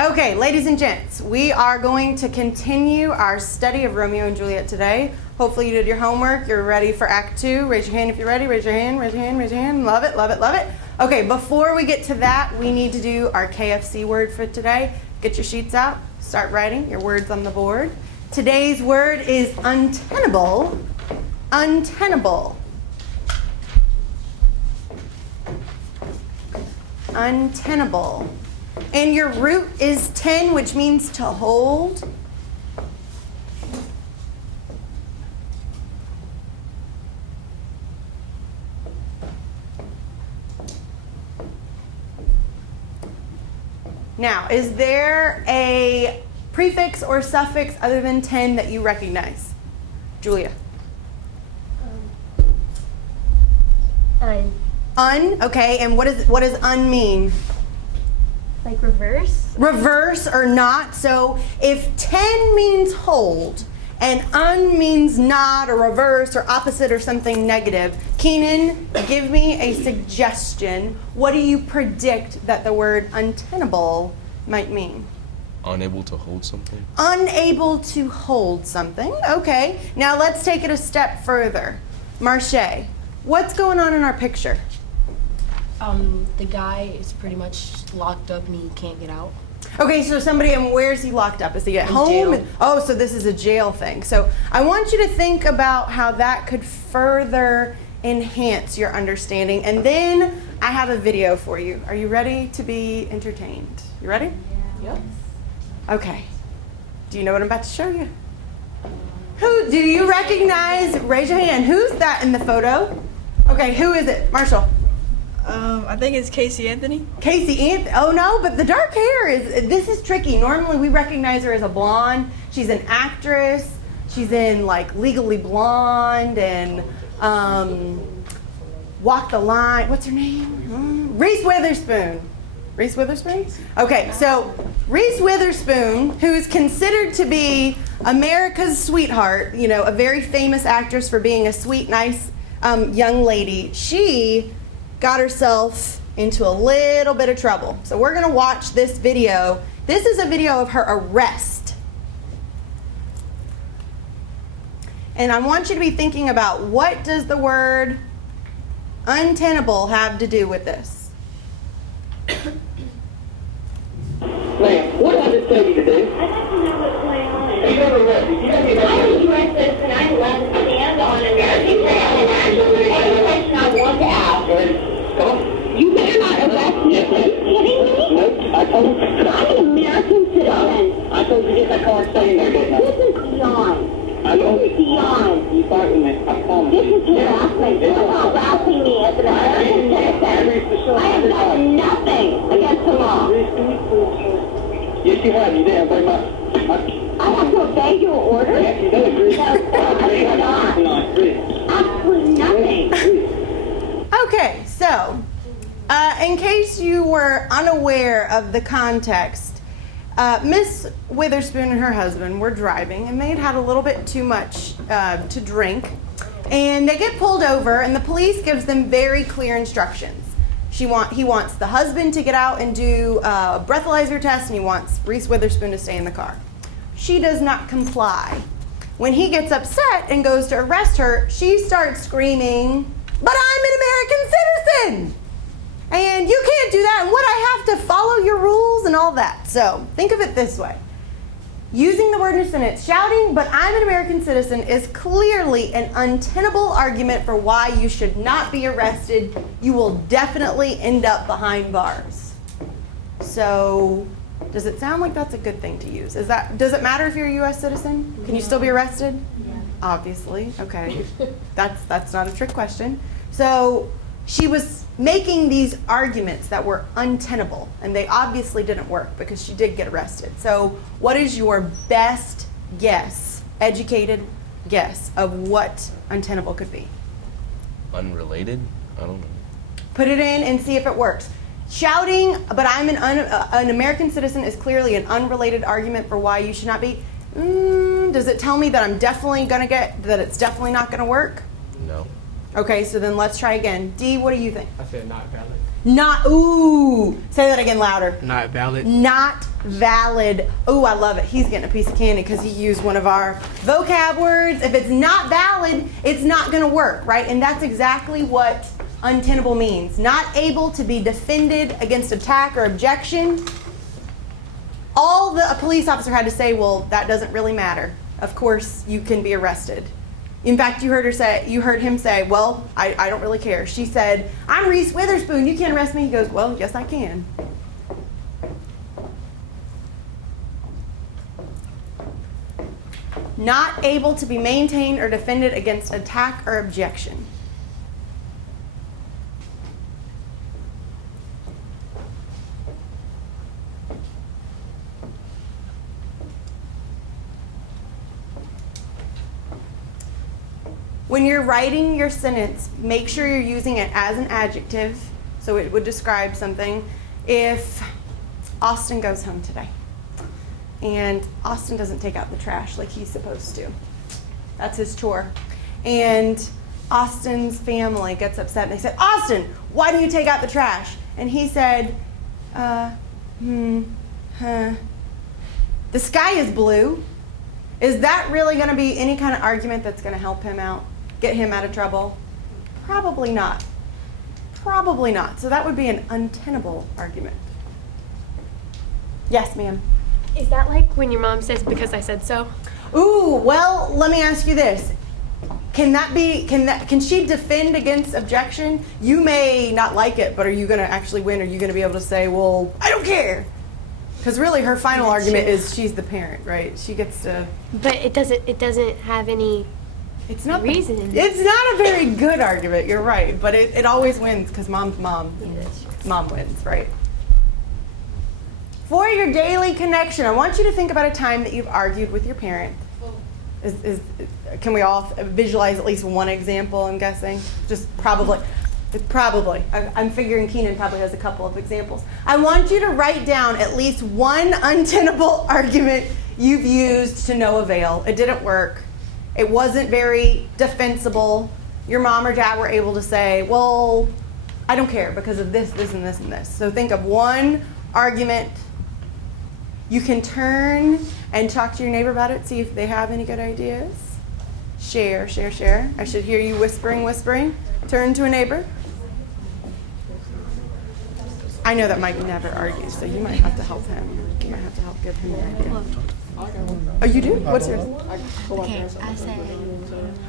Okay, ladies and gents, we are going to continue our study of Romeo and Juliet today. Hopefully you did your homework. You're ready for Act 2. Raise your hand if you're ready. Raise your hand, raise your hand, raise your hand. Love it, love it, love it. Okay, before we get to that, we need to do our KFC word for today. Get your sheets out. Start writing your words on the board. Today's word is untenable. Untenable. Untenable. And your root is 10, which means to hold. Now, is there a prefix or suffix other than 10 that you recognize? Julia? Un, okay, and what does un mean? Like reverse? Reverse or not. So if 10 means hold and un means not or reverse or opposite or something negative, Keenan, give me a suggestion. What do you predict that the word untenable might mean? Unable to hold something. Unable to hold something. Okay. Now let's take it a step further. Marche, what's going on in our picture? The guy is pretty much locked up and he can't get out. Okay, so somebody, and where's he locked up? Is he at home? Jail. Oh, so this is a jail thing. So I want you to think about how that could further enhance your understanding. And then I have a video for you. Are you ready to be entertained? You ready? Yeah. Yep. Okay. Do you know what I'm about to show you? Who, do you recognize, raise your hand, who's that in the photo? Okay, who is it? Marshall. I think it's Casey Anthony. Casey Anthony. Oh no, but the dark hair this is tricky. Normally we recognize her as a blonde. She's an actress. She's in like Legally Blonde and Walk the Line. What's her name? Reese Witherspoon. Reese Witherspoon? Okay, so Reese Witherspoon, who is considered to be America's sweetheart, you know, a very famous actress for being a sweet, nice young lady, she got herself into a little bit of trouble. So we're gonna watch this video. This is a video of her arrest. And I want you to be thinking about, what does the word untenable have to do with this? Ma'am, what did I just tell you to do? I'd like to know what's going on. You never arrested. You haven't I'm a even U.S. citizen. I'm allowed to stand on American ground and actually any question I want to ask. Come on. You better not arrest me. Yes, Are you kidding me? No, I told you. I'm an American citizen. I told you to get that car and stay in there, didn't I? This is beyond. I told This is you. beyond. You fighting me. I promise. This is harassment. You're not harassing me as an American citizen. I have done nothing against the law. Yes, you have. You did. Very much. I have to obey your orders? Yes, you did. Agree. No, I do not. No, agree. Absolutely nothing. Okay, so in case you were unaware of the context, Miss Witherspoon and her husband were driving, and they'd had a little bit too much to drink, and they get pulled over, and the police gives them very clear instructions. He wants the husband to get out and do a breathalyzer test, and he wants Reese Witherspoon to stay in the car. She does not comply. When he gets upset and goes to arrest her, she starts screaming, "But I'm an American citizen! And you can't do that, and what, I have to follow your rules and all that." So think of it this way. Using the word in a sentence, shouting, "But I'm an American citizen," is clearly an untenable argument for why you should not be arrested. You will definitely end up behind bars. So does it sound like that's a good thing to use? Does it matter if you're a U.S. citizen? Can you still be arrested? Yeah. Obviously, okay. That's not a trick question. So she was making these arguments that were untenable, and they obviously didn't work because she did get arrested. So what is your best guess, educated guess, of what untenable could be? Unrelated? I don't know. Put it in and see if it works. Shouting, "But I'm an American citizen," is clearly an unrelated argument for why you should not be. Does it tell me that I'm definitely that it's definitely not gonna work? No. Okay, so then let's try again. D, what do you think? I said not valid. Not, ooh, say that again louder. Not valid. Not valid. Oh, I love it. He's getting a piece of candy because he used one of our vocab words. If it's not valid, it's not going to work, right? And that's exactly what untenable means. Not able to be defended against attack or objection. All a police officer had to say, well, that doesn't really matter. Of course, you can be arrested. In fact, you heard him say, well, I don't really care. She said, I'm Reese Witherspoon. You can't arrest me. He goes, well, yes, I can. Not able to be maintained or defended against attack or objection. When you're writing your sentence, make sure you're using it as an adjective, so it would describe something. If Austin goes home today, and Austin doesn't take out the trash like he's supposed to, that's his chore, and Austin's family gets upset, and they said, Austin, why do you take out the trash? And he said, the sky is blue. Is that really going to be any kind of argument that's going to help him out? Get him out of trouble? Probably not. Probably not. So that would be an untenable argument. Yes, ma'am. Is that like when your mom says, because I said so? Ooh, well, let me ask you this. Can she defend against objection? You may not like it, but are you going to actually win? Are you going to be able to say, well, I don't care? Because really her final argument is she's the parent, right? She gets to... But it doesn't have any reason. It's not a very good argument, you're right. But it always wins because mom's mom. Yeah, that's true. Mom wins, right? For your daily connection, I want you to think about a time that you've argued with your parent. Can we all visualize at least one example, I'm guessing? Just probably. Probably. I'm figuring Keenan probably has a couple of examples. I want you to write down at least one untenable argument you've used to no avail. It didn't work. It wasn't very defensible. Your mom or dad were able to say, well, I don't care because of this, this, and this, and this. So think of one argument. You can turn and talk to your neighbor about it, see if they have any good ideas. Share, share, share. I should hear you whispering, whispering. Turn to a neighbor. I know that Mike never argues, so you might have to help him. You might have to help give him an idea. Oh, you do? What's yours? Okay, I said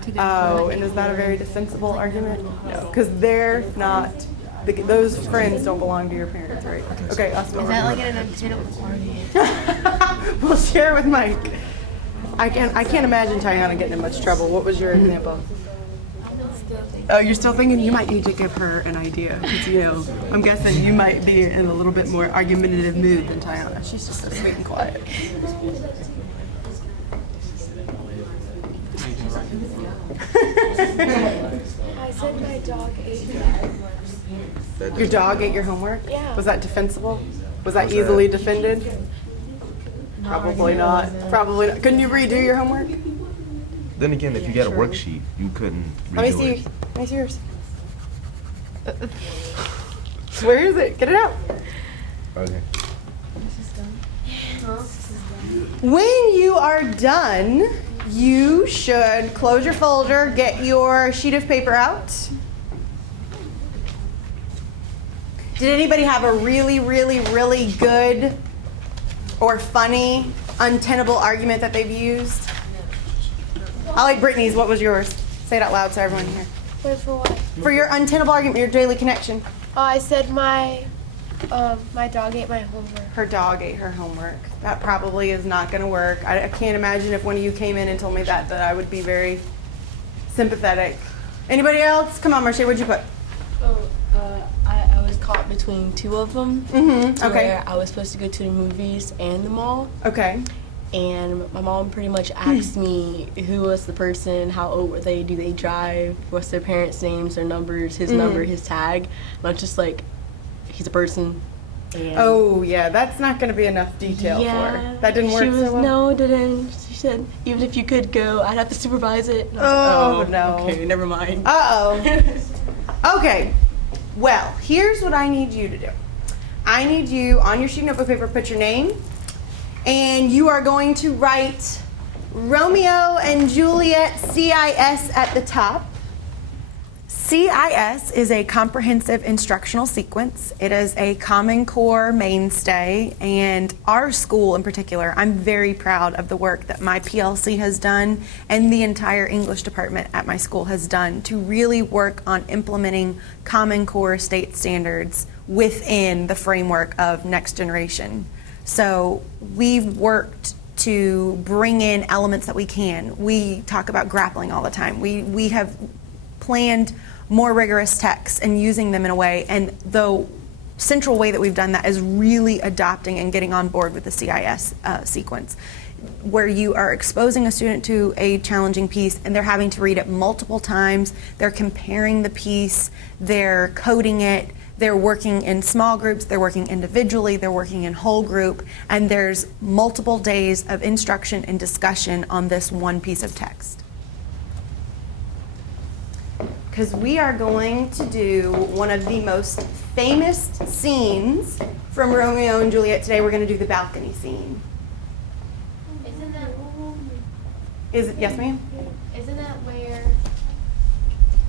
to go. Oh, and is that a very defensible argument? No, because they're not. Those friends don't belong to your parents, right? Okay, us. Is that like an untenable argument? We'll share with Mike. I can't imagine Tiana getting in much trouble. What was your example? Oh, you're still thinking? You might need to give her an idea. Because, I'm guessing you might be in a little bit more argumentative mood than Tiana. She's just so sweet and quiet. I said my dog ate my homework. Your dog ate your homework? Yeah. Was that defensible? Was that easily defended? Probably not. Probably not. Couldn't you redo your homework? Then again, if you get a worksheet, you couldn't redo Let me see. it. Let me see yours. Where is it? Get it out. Okay. When you are done, you should close your folder, get your sheet of paper out. Did anybody have a really, really, really good or funny, untenable argument that they've used? I like Brittany's. What was yours? Say it out loud so everyone can hear. Wait, for what? For your untenable argument, your daily connection. Oh, I said my dog ate my homework. Her dog ate her homework. That probably is not going to work. I can't imagine if one of you came in and told me that I would be very sympathetic. Anybody else? Come on, Marcia, what'd you put? I was caught between two of them. Mm-hmm. Okay. Where I was supposed to go to the movies and the mall. Okay. And my mom pretty much asked me who was the person, how old were they, do they drive, what's their parents' names, their numbers, his number, his tag. And I'm just like, he's a person. And Oh, yeah, that's not going to be enough detail for her. That didn't work She was, so well? no, it didn't. She said, even if you could go, I'd have to supervise it. And I Oh, was like, no. Okay, never mind. Uh-oh. Okay. Well, here's what I need you to do. I need you, on your sheet of notebook paper, put your name, And you are going to write Romeo and Juliet CIS at the top. CIS is a comprehensive instructional sequence. It is a Common Core mainstay, and our school in particular, I'm very proud of the work that my PLC has done and the entire English department at my school has done to really work on implementing Common Core state standards within the framework of Next Generation. So we've worked to bring in elements that we can. We talk about grappling all the time. We have planned more rigorous texts and using them in a way, and the central way that we've done that is really adopting and getting on board with the CIS sequence, where you are exposing a student to a challenging piece and they're having to read it multiple times, they're comparing the piece, they're coding it, they're working in small groups, they're working individually, they're working in whole group, and there's multiple days of instruction and discussion on this one piece of text. Because we are going to do one of the most famous scenes from Romeo and Juliet today. We're going to do the balcony scene. Yes, ma'am?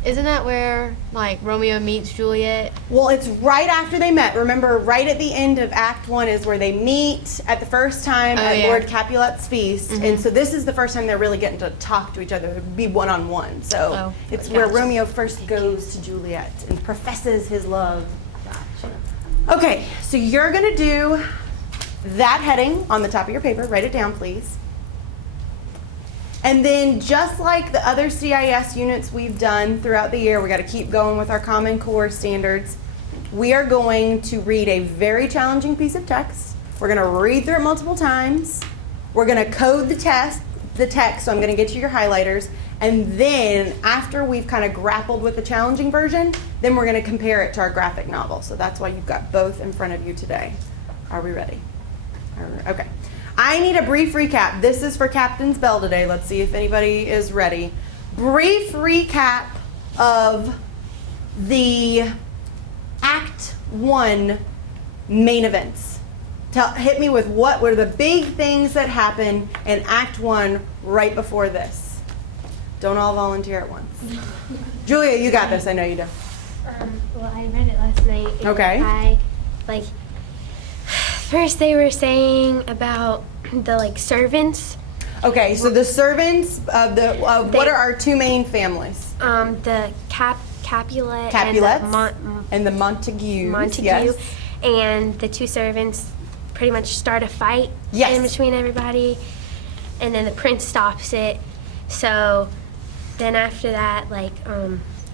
Isn't that where like Romeo meets Juliet? Well, it's right after they met. Remember, right at the end of Act 1 is where they meet at the first time at Lord Capulet's feast. And so this is the first time they're really getting to talk to each other, be one-on-one. So it's where Romeo first goes to Juliet and professes his love. Okay, so you're going to do that heading on the top of your paper. Write it down, please. And then just like the other CIS units we've done throughout the year, we got to keep going with our Common Core standards. We are going to read a very challenging piece of text. We're going to read through it multiple times. We're going to code the text, so I'm going to get you your highlighters. And then after we've kind of grappled with the challenging version, then we're going to compare it to our graphic novel. So that's why you've got both in front of you today. Are we ready? Okay. I need a brief recap. This is for Captain's Bell today. Let's see if anybody is ready. Brief recap of the Act 1 main events. Hit me with what were the big things that happened in Act 1 right before this. Don't all volunteer at once. Julia, you got this. I know you do. Well, I read it last night. And Okay. First they were saying about the servants. Okay, so the servants of what are our two main families? The Capulet Capulets and the Montagues. Yes. And the two servants pretty much start a fight in between everybody, and then the prince stops it. So then after that,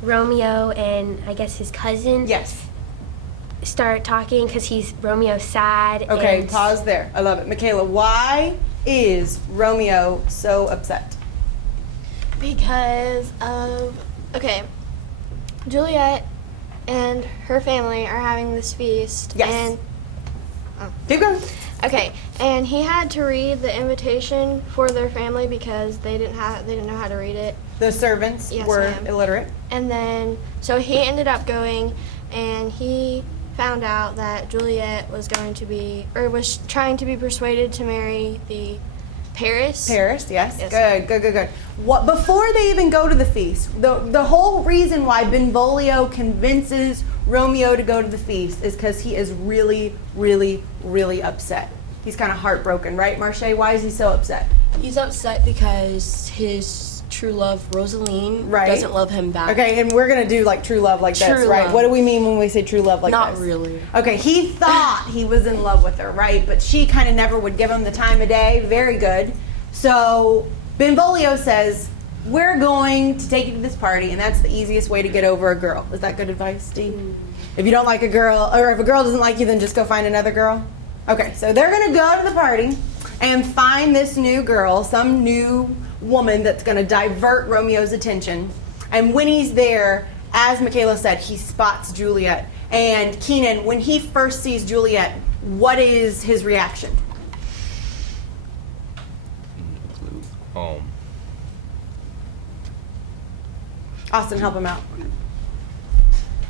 Romeo and I guess his cousin start talking because Romeo's sad. Okay, and pause there. I love it. Michaela, why is Romeo so upset? Because Juliet and her family are having this feast. Yes. Keep going. Okay, and he had to read the invitation for their family because they didn't know how to read it. The servants were illiterate. And then so he ended up going, and he found out that Juliet was was trying to be persuaded to marry the Paris. Paris, yes. Good. What before they even go to the feast, the whole reason why Benvolio convinces Romeo to go to the feast is because he is really, really, really upset. He's kind of heartbroken, right, Marche? Why is he so upset? He's upset because his true love, Rosaline, doesn't love him back. Okay, and we're gonna do true love like this, True right? love. What do we mean when we say true love like this? Not really. Okay, he thought he was in love with her, right? But she kind of never would give him the time of day. Very good. So Benvolio says, we're going to take you to this party, and that's the easiest way to get over a girl. Is that good advice, Steve? If you don't like a girl, or if a girl doesn't like you, then just go find another girl? Okay, so they're gonna go to the party and find this new girl, some new woman that's going to divert Romeo's attention. And when he's there, as Michaela said, he spots Juliet. And Keenan, when he first sees Juliet, what is his reaction? Austin, help him out.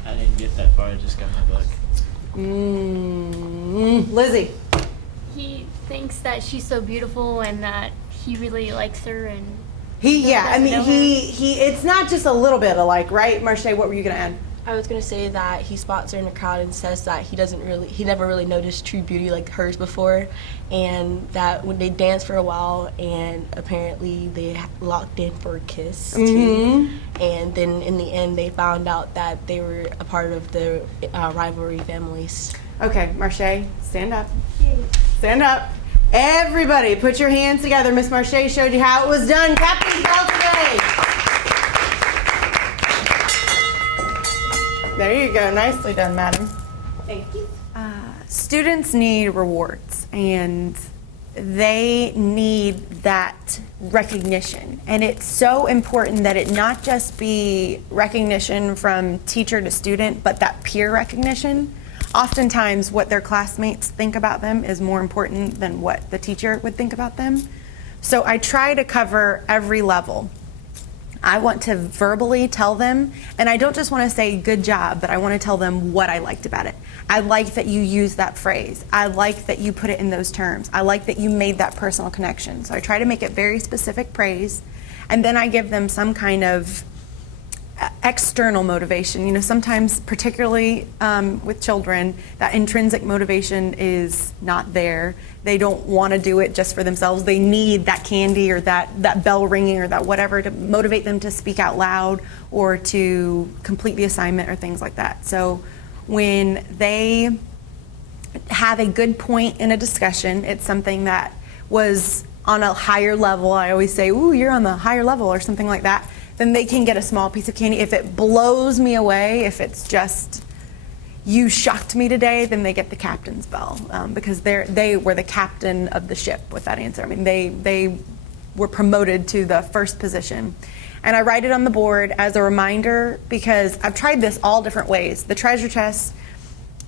I didn't get that far. I just got my book. Lizzie. he thinks that she's so beautiful and that he really likes her and it's not just a little bit alike, right? Marche, what were you gonna add? I was gonna say that he spots her in the crowd and says that he never really noticed true beauty like hers before, and that when they danced for a while, and apparently they locked in for a kiss too, and then in the end they found out that they were a part of the rivalry families. Okay, Marche, stand up. Stand up. Everybody, put your hands together. Miss Marche showed you how it was done. Captain's bell today. There you go. Nicely done, madam. Thank you. Students need rewards, and they need that recognition. And it's so important that it not just be recognition from teacher to student, but that peer recognition. Oftentimes, what their classmates think about them is more important than what the teacher would think about them. So I try to cover every level. I want to verbally tell them, and I don't just want to say good job, but I want to tell them what I liked about it. I like that you used that phrase. I like that you put it in those terms. I like that you made that personal connection. So I try to make it very specific praise, and then I give them some kind of external motivation. You know, sometimes, particularly with children, that intrinsic motivation is not there. They don't want to do it just for themselves. They need that candy or that bell ringing or that whatever to motivate them to speak out loud or to complete the assignment or things like that. So when they have a good point in a discussion, it's something that was on a higher level. I always say, ooh, you're on the higher level or something like that. Then they can get a small piece of candy. If it blows me away, if it's just, you shocked me today, then they get the captain's bell because they were the captain of the ship with that answer. I mean, they were promoted to the first position. And I write it on the board as a reminder because I've tried this all different ways. The treasure chest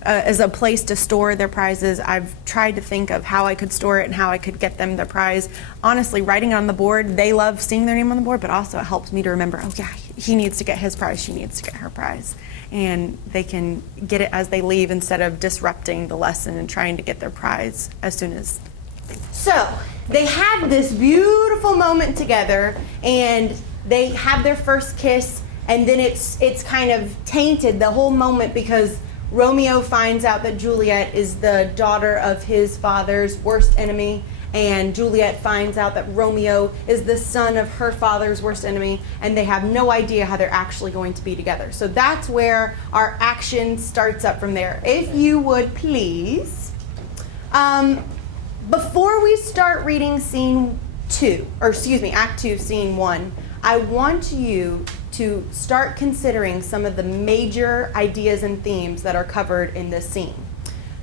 is a place to store their prizes. I've tried to think of how I could store it and how I could get them their prize. Honestly, writing it on the board, they love seeing their name on the board, but also it helps me to remember, oh yeah, he needs to get his prize, she needs to get her prize. And they can get it as they leave instead of disrupting the lesson and trying to get their prize as soon as. So they have this beautiful moment together and they have their first kiss, and then it's kind of tainted, the whole moment, because Romeo finds out that Juliet is the daughter of his father's worst enemy, and Juliet finds out that Romeo is the son of her father's worst enemy, and they have no idea how they're actually going to be together. So that's where our action starts up from there. If you would please, before we start reading Act 2, Scene 1, I want you to start considering some of the major ideas and themes that are covered in this scene.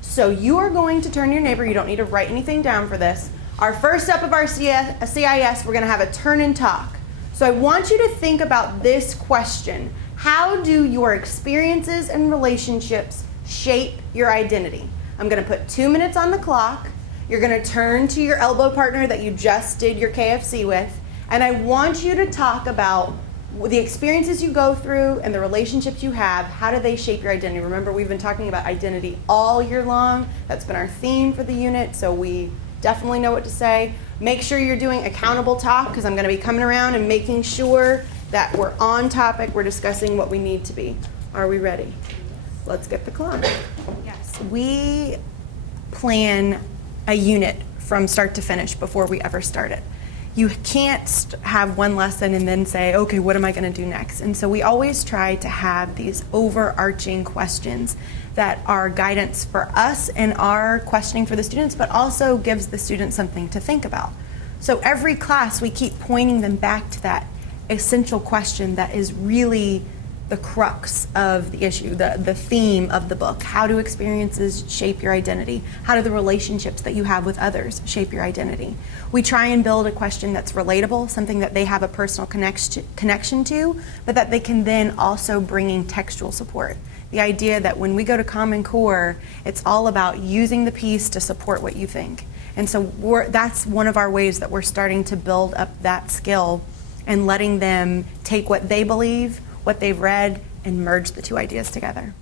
So you are going to turn to your neighbor. You don't need to write anything down for this. Our first step of our CIS, we're going to have a turn and talk. So I want you to think about this question. How do your experiences and relationships shape your identity? I'm going to put 2 minutes on the clock. You're going to turn to your elbow partner that you just did your KFC with, and I want you to talk about the experiences you go through and the relationships you have. How do they shape your identity? Remember, we've been talking about identity all year long. That's been our theme for the unit, so we definitely know what to say. Make sure you're doing accountable talk, because I'm going to be coming around and making sure that we're on topic. We're discussing what we need to be. Are we ready? Let's get the clock. Yes. We plan a unit from start to finish before we ever start it. You can't have one lesson and then say, okay, what am I going to do next? And so we always try to have these overarching questions that are guidance for us and our questioning for the students, but also gives the students something to think about. So every class, we keep pointing them back to that essential question that is really the crux of the issue, the theme of the book. How do experiences shape your identity? How do the relationships that you have with others shape your identity? We try and build a question that's relatable, something that they have a personal connection to, but that they can then also bring in textual support. The idea that when we go to Common Core, it's all about using the piece to support what you think. And so that's one of our ways that we're starting to build up that skill and letting them take what they believe, what they've read, and merge the two ideas together.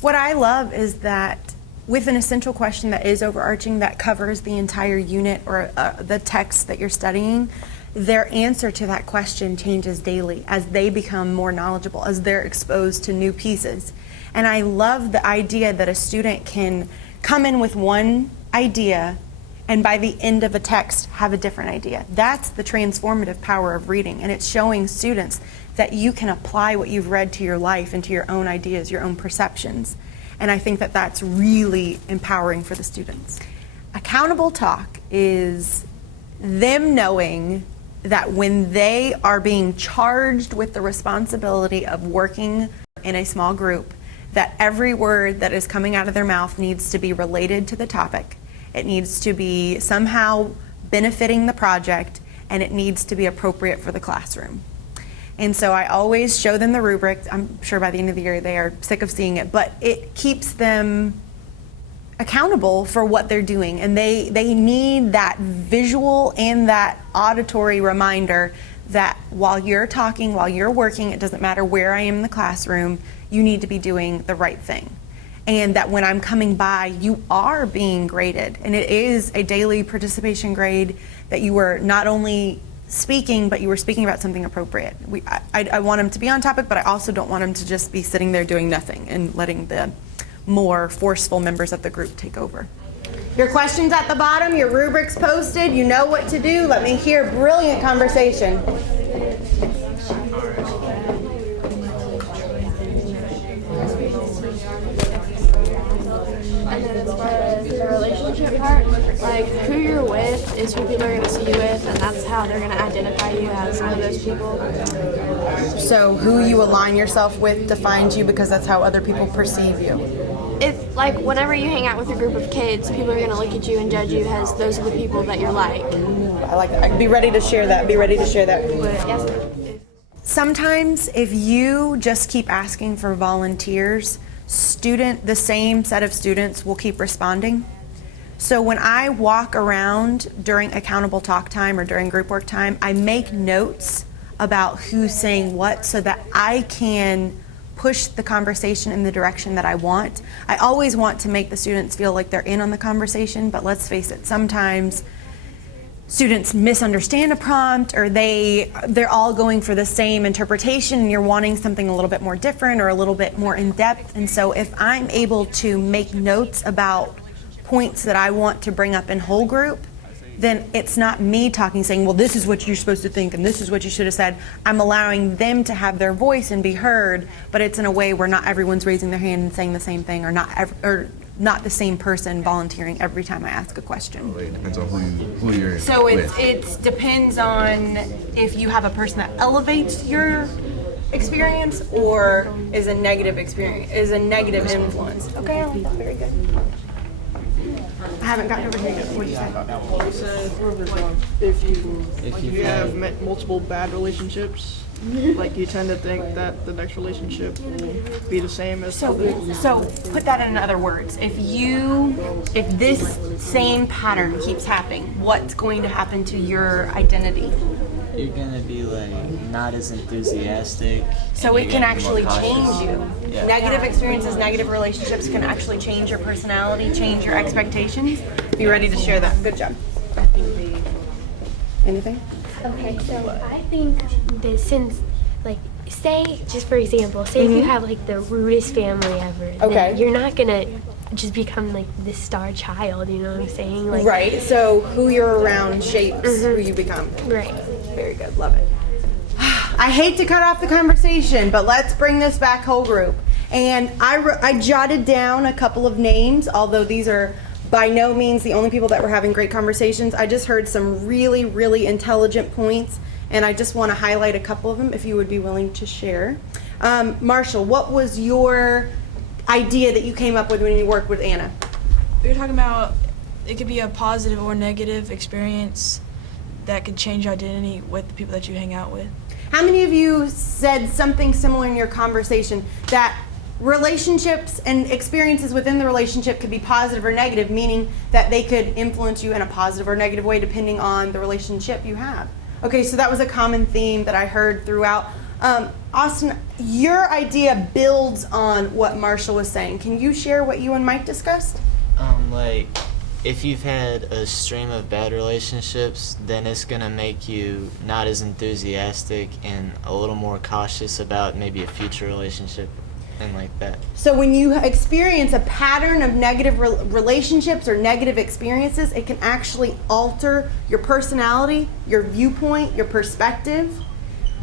What I love is that with an essential question that is overarching, that covers the entire unit or the text that you're studying, their answer to that question changes daily as they become more knowledgeable, as they're exposed to new pieces. And I love the idea that a student can come in with one idea and by the end of a text have a different idea. That's the transformative power of reading, and it's showing students that you can apply what you've read to your life and to your own ideas, your own perceptions. And I think that that's really empowering for the students. Accountable talk is them knowing that when they are being charged with the responsibility of working in a small group, that every word that is coming out of their mouth needs to be related to the topic. It needs to be somehow benefiting the project, and it needs to be appropriate for the classroom. And so I always show them the rubric. I'm sure by the end of the year they are sick of seeing it, but it keeps them accountable for what they're doing. And they need that visual and that auditory reminder that while you're talking, while you're working, it doesn't matter where I am in the classroom, you need to be doing the right thing. And that when I'm coming by, you are being graded. And it is a daily participation grade that you were not only speaking, but you were speaking about something appropriate. I want them to be on topic, but I also don't want them to just be sitting there doing nothing and letting the more forceful members of the group take over. Your questions at the bottom, your rubrics posted, you know what to do. Let me hear brilliant conversation. And then as far as the relationship part, like who you're with is who people are going to see you with, and that's how they're going to identify you as one of those people. So who you align yourself with defines you because that's how other people perceive you. It's like whenever you hang out with a group of kids, people are going to look at you and judge you as those are the people that you're like. I like that. Be ready to share that. Be ready to share that. But yes. Sometimes if you just keep asking for volunteers, the same set of students will keep responding. So when I walk around during accountable talk time or during group work time, I make notes about who's saying what so that I can push the conversation in the direction that I want. I always want to make the students feel like they're in on the conversation, but let's face it, sometimes students misunderstand a prompt or they're all going for the same interpretation and you're wanting something a little bit more different or a little bit more in depth. And so if I'm able to make notes about points that I want to bring up in whole group, then it's not me talking saying, well, this is what you're supposed to think and this is what you should have said. I'm allowing them to have their voice and be heard, but it's in a way where not everyone's raising their hand and saying the same thing or not the same person volunteering every time I ask a question. It depends on who you're So with. it depends on if you have a person that elevates your experience or is a negative influence. Okay, I like that. Very good. I haven't gotten over here yet. What did you say? If you have met multiple bad relationships, like you tend to think that the next relationship will be the same as So put that in other words. If this same pattern keeps happening, what's going to happen to your identity? You're gonna be like not as enthusiastic. So it can actually change you. Yeah. Negative experiences, negative relationships can actually change your personality, change your expectations. Be ready to share that. Good job. Anything? Okay, so I think that since, like, say, just for example, say if you have, like, the rudest family ever, then you're not going to just become, like, this star child, you know what I'm saying? Like, Right, so who you're around shapes who you become. Right. Very good, love it. I hate to cut off the conversation, but let's bring this back whole group. And I jotted down a couple of names, although these are by no means the only people that were having great conversations. I just heard some really, really intelligent points, and I just want to highlight a couple of them if you would be willing to share. Marshall, what was your idea that you came up with when you worked with Anna? We were talking about it could be a positive or negative experience that could change your identity with the people that you hang out with. How many of you said something similar in your conversation, that relationships and experiences within the relationship could be positive or negative, meaning that they could influence you in a positive or negative way depending on the relationship you have? Okay, so that was a common theme that I heard throughout. Austin, your idea builds on what Marshall was saying. Can you share what you and Mike discussed? Like, if you've had a stream of bad relationships, then it's gonna make you not as enthusiastic and a little more cautious about maybe a future relationship and like that. So when you experience a pattern of negative relationships or negative experiences, it can actually alter your personality, your viewpoint, your perspective.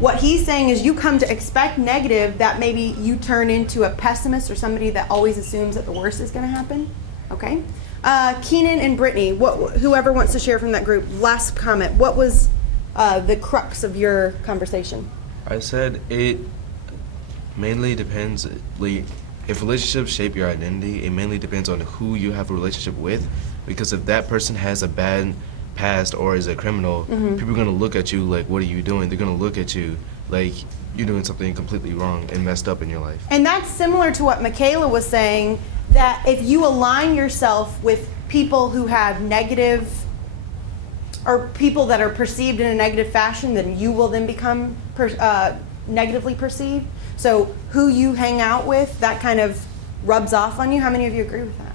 What he's saying is you come to expect negative, that maybe you turn into a pessimist or somebody that always assumes that the worst is going to happen. Okay? Keenan and Brittany, whoever wants to share from that group, last comment. What was the crux of your conversation? I said it mainly depends, like, if relationships shape your identity, it mainly depends on who you have a relationship with, because if that person has a bad past or is a criminal, people are going to look at you like, what are you doing? They're going to look at you like you're doing something completely wrong and messed up in your life. And that's similar to what Michaela was saying, that if you align yourself with people who have negative, or people that are perceived in a negative fashion, then you will then become negatively perceived. So who you hang out with, that kind of rubs off on you. How many of you agree with that?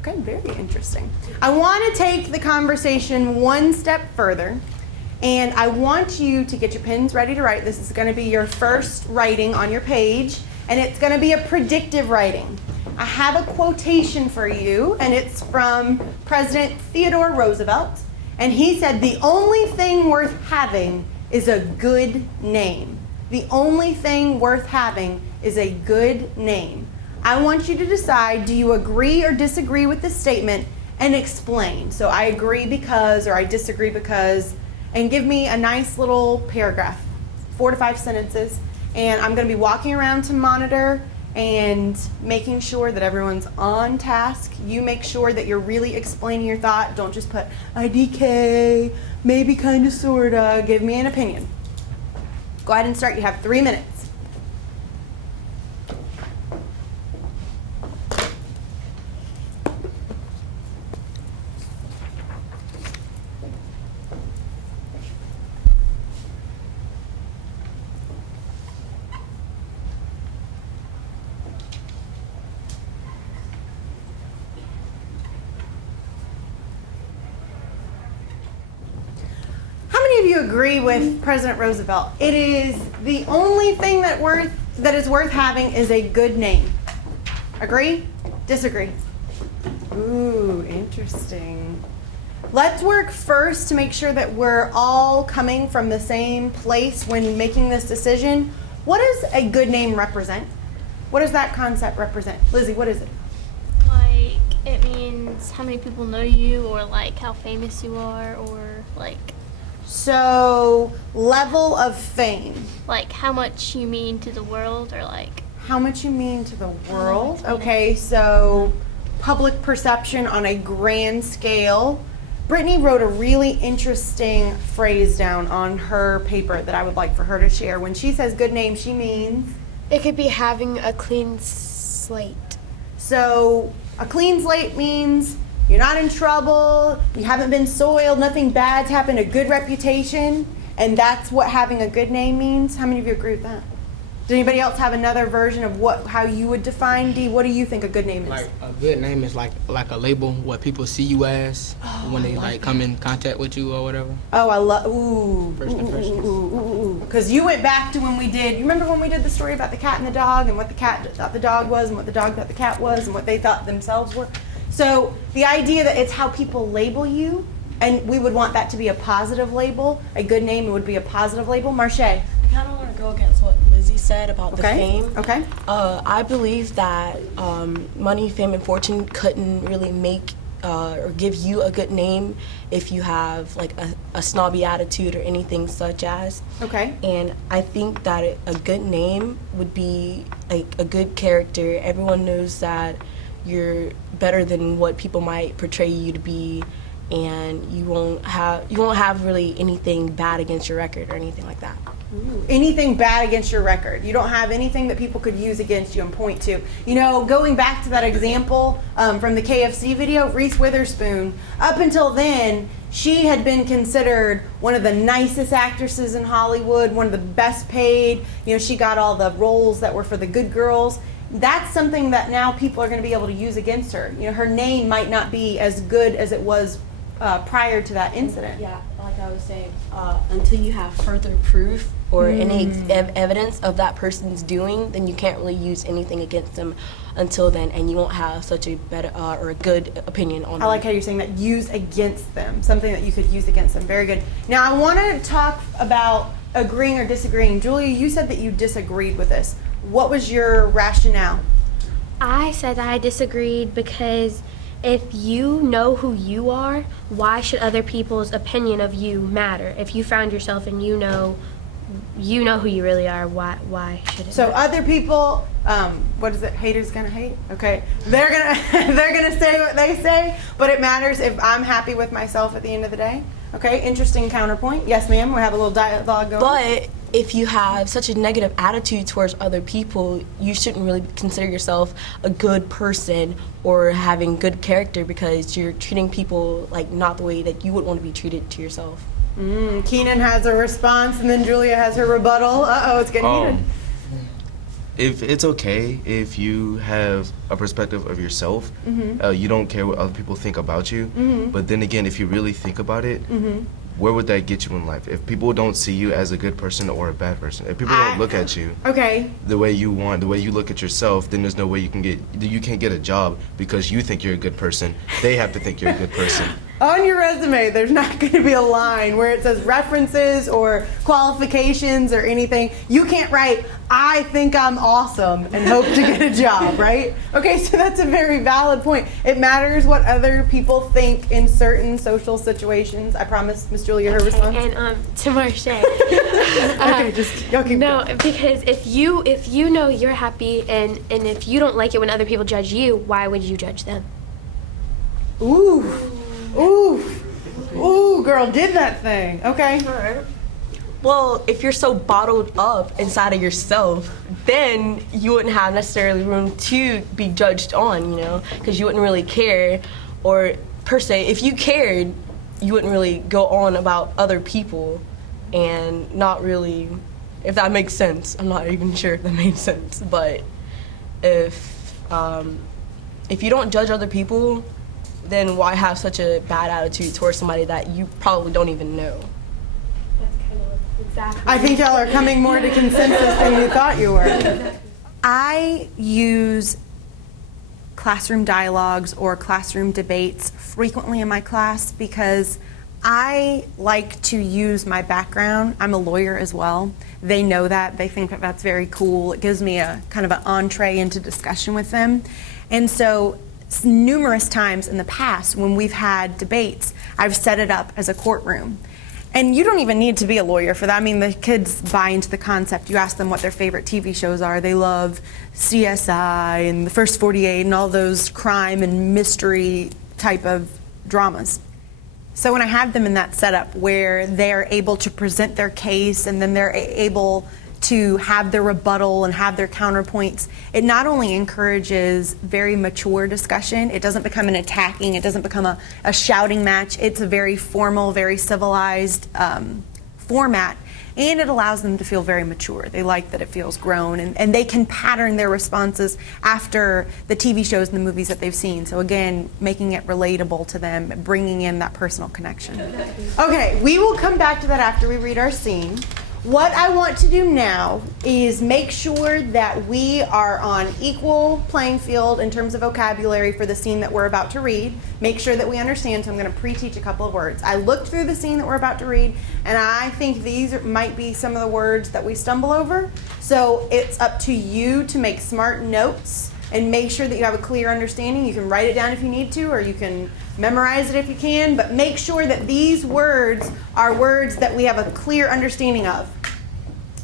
Okay, very interesting. I want to take the conversation one step further, and I want you to get your pens ready to write. This is going to be your first writing on your page, and it's going to be a predictive writing. I have a quotation for you, and it's from President Theodore Roosevelt, and he said, "The only thing worth having is a good name." The only thing worth having is a good name. I want you to decide, do you agree or disagree with this statement, and explain. So I agree because, or I disagree because, and give me a nice little paragraph, 4 to 5 sentences. And I'm going to be walking around to monitor and making sure that everyone's on task. You make sure that you're really explaining your thought. Don't just put IDK, maybe, kind of, sorta. Give me an opinion. Go ahead and start. You have 3 minutes. Of you agree with President Roosevelt? It is the only thing that is worth having is a good name. Agree? Disagree? Ooh, interesting. Let's work first to make sure that we're all coming from the same place when making this decision. What does a good name represent? What does that concept represent? Lizzie, what is it? Like, it means how many people know you, or like how famous you are, or like... So, level of fame. Like how much you mean to the world, or like... How much you mean to the world? Okay, so public perception on a grand scale. Brittany wrote a really interesting phrase down on her paper that I would like for her to share. When she says good name, she means? It could be having a clean slate. So, a clean slate means you're not in trouble, you haven't been soiled, nothing bad's happened, a good reputation, and that's what having a good name means. How many of you agree with that? Does anybody else have another version of how you would define, Dee? What do you think a good name is? Like, a good name is like a label, what people see you as when they like come in contact with you or whatever. Oh, I love, ooh. First impressions. Because you went back to when we did, you remember when we did the story about the cat and the dog, and what the cat thought the dog was, and what the dog thought the cat was, and what they thought themselves were? So the idea that it's how people label you, and we would want that to be a positive label. A good name would be a positive label. Marche. I kind of want to go against what Lizzie said about the fame. Okay. I believe that money, fame, and fortune couldn't really make or give you a good name if you have like a snobby attitude or anything such as. Okay. And I think that a good name would be like a good character. Everyone knows that you're better than what people might portray you to be, and you won't have really anything bad against your record or anything like that. Ooh. Anything bad against your record. You don't have anything that people could use against you and point to. You know, going back to that example from the KFC video, Reese Witherspoon, up until then, she had been considered one of the nicest actresses in Hollywood, one of the best paid. You know, she got all the roles that were for the good girls. that's something that now people are going to be able to use against her. You know, her name might not be as good as it was prior to that incident. Yeah, like I was saying, until you have further proof or any evidence of that person's doing, then you can't really use anything against them until then, and you won't have such a better or a good opinion on them. I like how you're saying that, use against them, something that you could use against them. Very good. Now I want to talk about agreeing or disagreeing. Julia, you said that you disagreed with this. What was your rationale? I said that I disagreed because if you know who you are, why should other people's opinion of you matter? If you found yourself and you know who you really are, why should it So matter? other people, what is it? Haters gonna hate. Okay, they're gonna say what they say, but it matters if I'm happy with myself at the end of the day. Okay, interesting counterpoint. Yes, ma'am. We have a little dialogue going. But if you have such a negative attitude towards other people, you shouldn't really consider yourself a good person or having good character because you're treating people like not the way that you would want to be treated to yourself. Keenan has a response, and then Julia has her rebuttal. It's getting heated. If it's okay if you have a perspective of yourself, you don't care what other people think about you. But then again, if you really think about it, where would that get you in life? If people don't see you as a good person or a bad person, if people don't look at you the way you want, the way you look at yourself, then there's no way you can't get a job because you think you're a good person. They have to think you're a good person. On your resume, there's not going to be a line where it says references or qualifications or anything. You can't write, I think I'm awesome and hope to get a job, right? Okay, so that's a very valid point. It matters what other people think in certain social situations. I promise, Miss Julia, her response. And to Marche. Okay, just y'all keep No, going. because if you know you're happy and if you don't like it when other people judge you, why would you judge them? Ooh, girl, did that thing. Okay. Well, if you're so bottled up inside of yourself, then you wouldn't have necessarily room to be judged on, because you wouldn't really care. Or per se, if you cared, you wouldn't really go on about other people and not really, if that makes sense. I'm not even sure if that makes sense. But if you don't judge other people, then why have such a bad attitude towards somebody that you probably don't even know? Exactly. I think y'all are coming more to consensus than you thought you were. I use classroom dialogues or classroom debates frequently in my class because I like to use my background. I'm a lawyer as well. They know that. They think that that's very cool. It gives me a kind of an entree into discussion with them. And so numerous times in the past when we've had debates, I've set it up as a courtroom. And you don't even need to be a lawyer for that. I mean, the kids buy into the concept. You ask them what their favorite TV shows are. They love CSI and The First 48 and all those crime and mystery type of dramas. So when I have them in that setup where they're able to present their case and then they're able to have their rebuttal and have their counterpoints, it not only encourages very mature discussion, it doesn't become an attacking, it doesn't become a shouting match, it's a very formal, very civilized format, and it allows them to feel very mature. They like that it feels grown, and they can pattern their responses after the TV shows and the movies that they've seen. So again, making it relatable to them, bringing in that personal connection. Okay, we will come back to that after we read our scene. What I want to do now is make sure that we are on equal playing field in terms of vocabulary for the scene that we're about to read. Make sure that we understand, so I'm going to pre-teach a couple of words. I looked through the scene that we're about to read, and I think these might be some of the words that we stumble over. So it's up to you to make smart notes and make sure that you have a clear understanding. You can write it down if you need to, or you can memorize it if you can, but make sure that these words are words that we have a clear understanding of.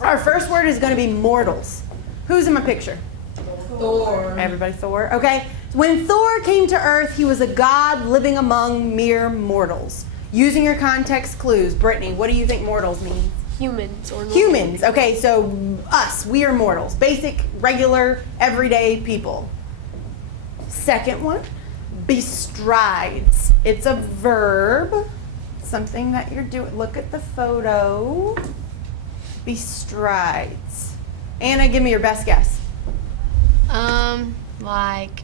Our first word is going to be mortals. Who's in my picture? Thor. Everybody Thor, okay. When Thor came to Earth, he was a god living among mere mortals. Using your context clues, Brittany, what do you think mortals mean? Humans or normal. Humans, okay, so us, we are mortals. Basic, regular, everyday people. Second one, bestrides. It's a verb, something that you're doing. Look at the photo. Bestrides. Anna, give me your best guess. Like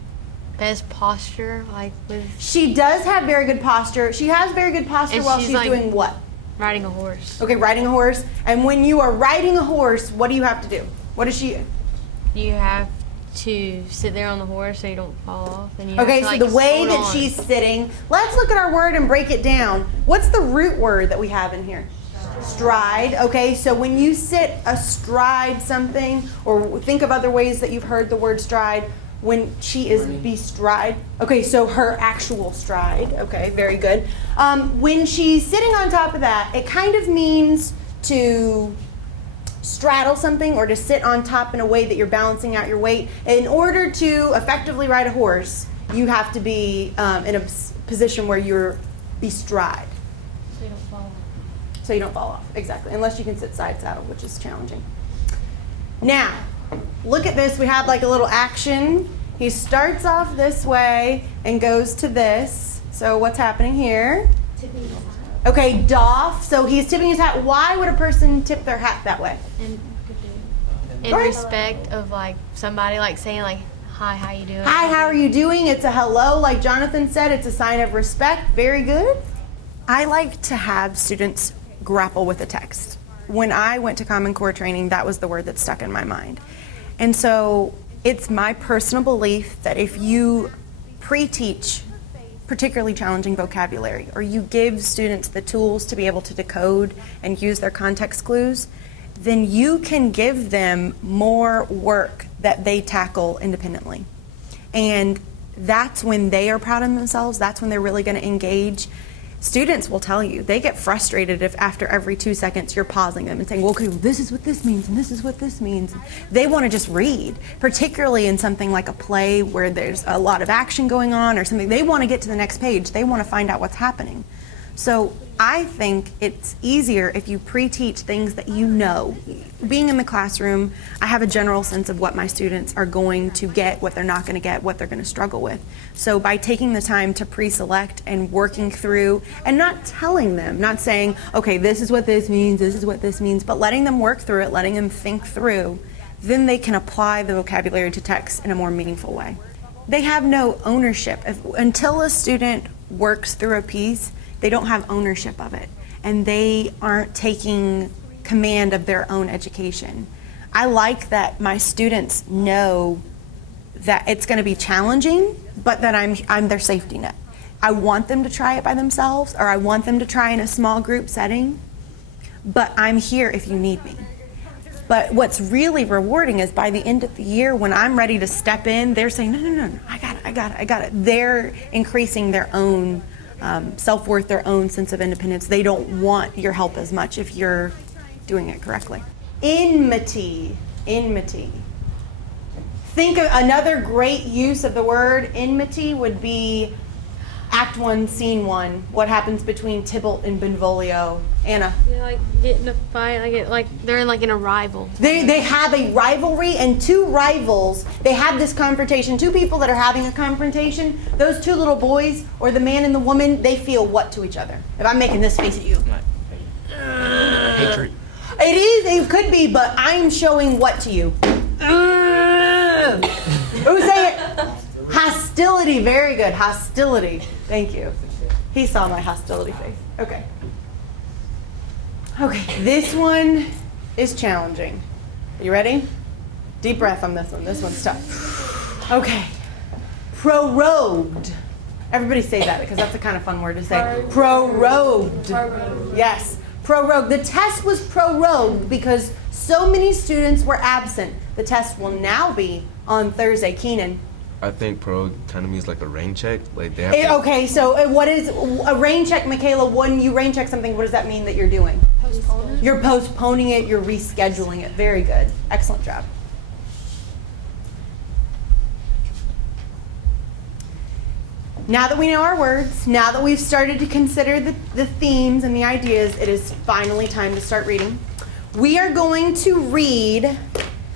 best posture, like with. She does have very good posture. She has very good posture And while she's, she's like, doing what? Riding a horse. Okay, riding a horse. And when you are riding a horse, what do you have to do? What is she? You have to sit there on the horse so you don't fall off. And you Okay, have to, so like, the way hold that on. she's sitting, let's look at our word and break it down. What's the root word that we have in here? Stride. Okay, so when you sit astride something, or think of other ways that you've heard the word stride, when she is bestride. Okay, so her actual stride. Okay, very good. When she's sitting on top of that, it kind of means to straddle something or to sit on top in a way that you're balancing out your weight. In order to effectively ride a horse, you have to be in a position where you're bestride. So you don't fall off. So you don't fall off, exactly. Unless you can sit side saddle, which is challenging. Now, look at this. We have like a little action. He starts off this way and goes to this. So what's happening here? Okay, doff. So he's tipping his hat. Why would a person tip their hat that way? In respect of like somebody like saying like, hi, how you doing? Hi, how are you doing? It's a hello, like Jonathan said. It's a sign of respect. Very good. I like to have students grapple with a text. When I went to Common Core training, that was the word that stuck in my mind. And so it's my personal belief that if you pre-teach particularly challenging vocabulary, or you give students the tools to be able to decode and use their context clues, then you can give them more work that they tackle independently. And that's when they are proud of themselves. That's when they're really going to engage. Students will tell you, they get frustrated if after every 2 seconds you're pausing them and saying, well, okay, well, this is what this means, and this is what this means. They want to just read, particularly in something like a play where there's a lot of action going on or something. They want to get to the next page. They want to find out what's happening. So I think it's easier if you pre-teach things that you know. Being in the classroom, I have a general sense of what my students are going to get, what they're not going to get, what they're going to struggle with. So by taking the time to pre-select and working through and not telling them, not saying, okay, this is what this means, this is what this means, but letting them work through it, letting them think through, then they can apply the vocabulary to text in a more meaningful way. They have no ownership. Until a student works through a piece, they don't have ownership of it, and they aren't taking command of their own education. I like that my students know that it's going to be challenging, but that I'm their safety net. I want them to try it by themselves, or I want them to try in a small group setting, but I'm here if you need me. But what's really rewarding is by the end of the year, when I'm ready to step in, they're saying, no, I got it. They're increasing their own self-worth, their own sense of independence. They don't want your help as much if you're doing it correctly. Enmity. Think of another great use of the word enmity would be Act 1, Scene 1. What happens between Tybalt and Benvolio? Anna. They like get in a fight, like they're in a rival. They have a rivalry, and two rivals, they have this confrontation. Two people that are having a confrontation, those two little boys, or the man and the woman, they feel what to each other? If I'm making this face at you. Hatred. It could be, but I'm showing what to you? Who say it? Hostility, very good, hostility. Thank you. He saw my hostility face. Okay, this one is challenging. Are you ready? Deep breath on this one. This one's tough. Okay. Prorogued. Everybody say that because that's a kind of fun word to say. Prorogued. Yes. Prorogued. The test was prorogued because so many students were absent. The test will now be on Thursday. Keenan. I think pro kind of means like a rain check. Like they have to, Okay, so what is a rain check, Michaela? When you rain check something, what does that mean that you're doing? Postponing. You're postponing it, you're rescheduling it. Very good. Excellent job. Now that we know our words, now that we've started to consider the themes and the ideas, it is finally time to start reading. We are going to read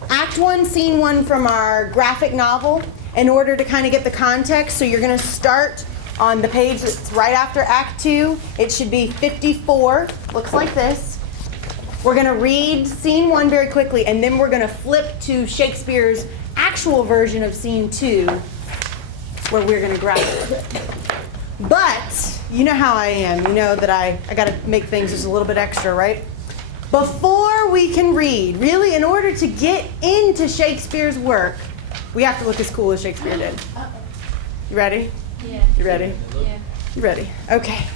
Act 1, Scene 1 from our graphic novel in order to kind of get the context. So you're going to start on the page that's right after Act 2. It should be 54. Looks like this. We're going to read Scene 1 very quickly, and then we're going to flip to Shakespeare's Act actual version of scene 2 where we're going to grapple. But you know how I am. You know that I got to make things just a little bit extra, right? Before we can read, really, in order to get into Shakespeare's work, we have to look as cool as Shakespeare did. You ready? Yeah. You ready? Yeah. You ready? Okay.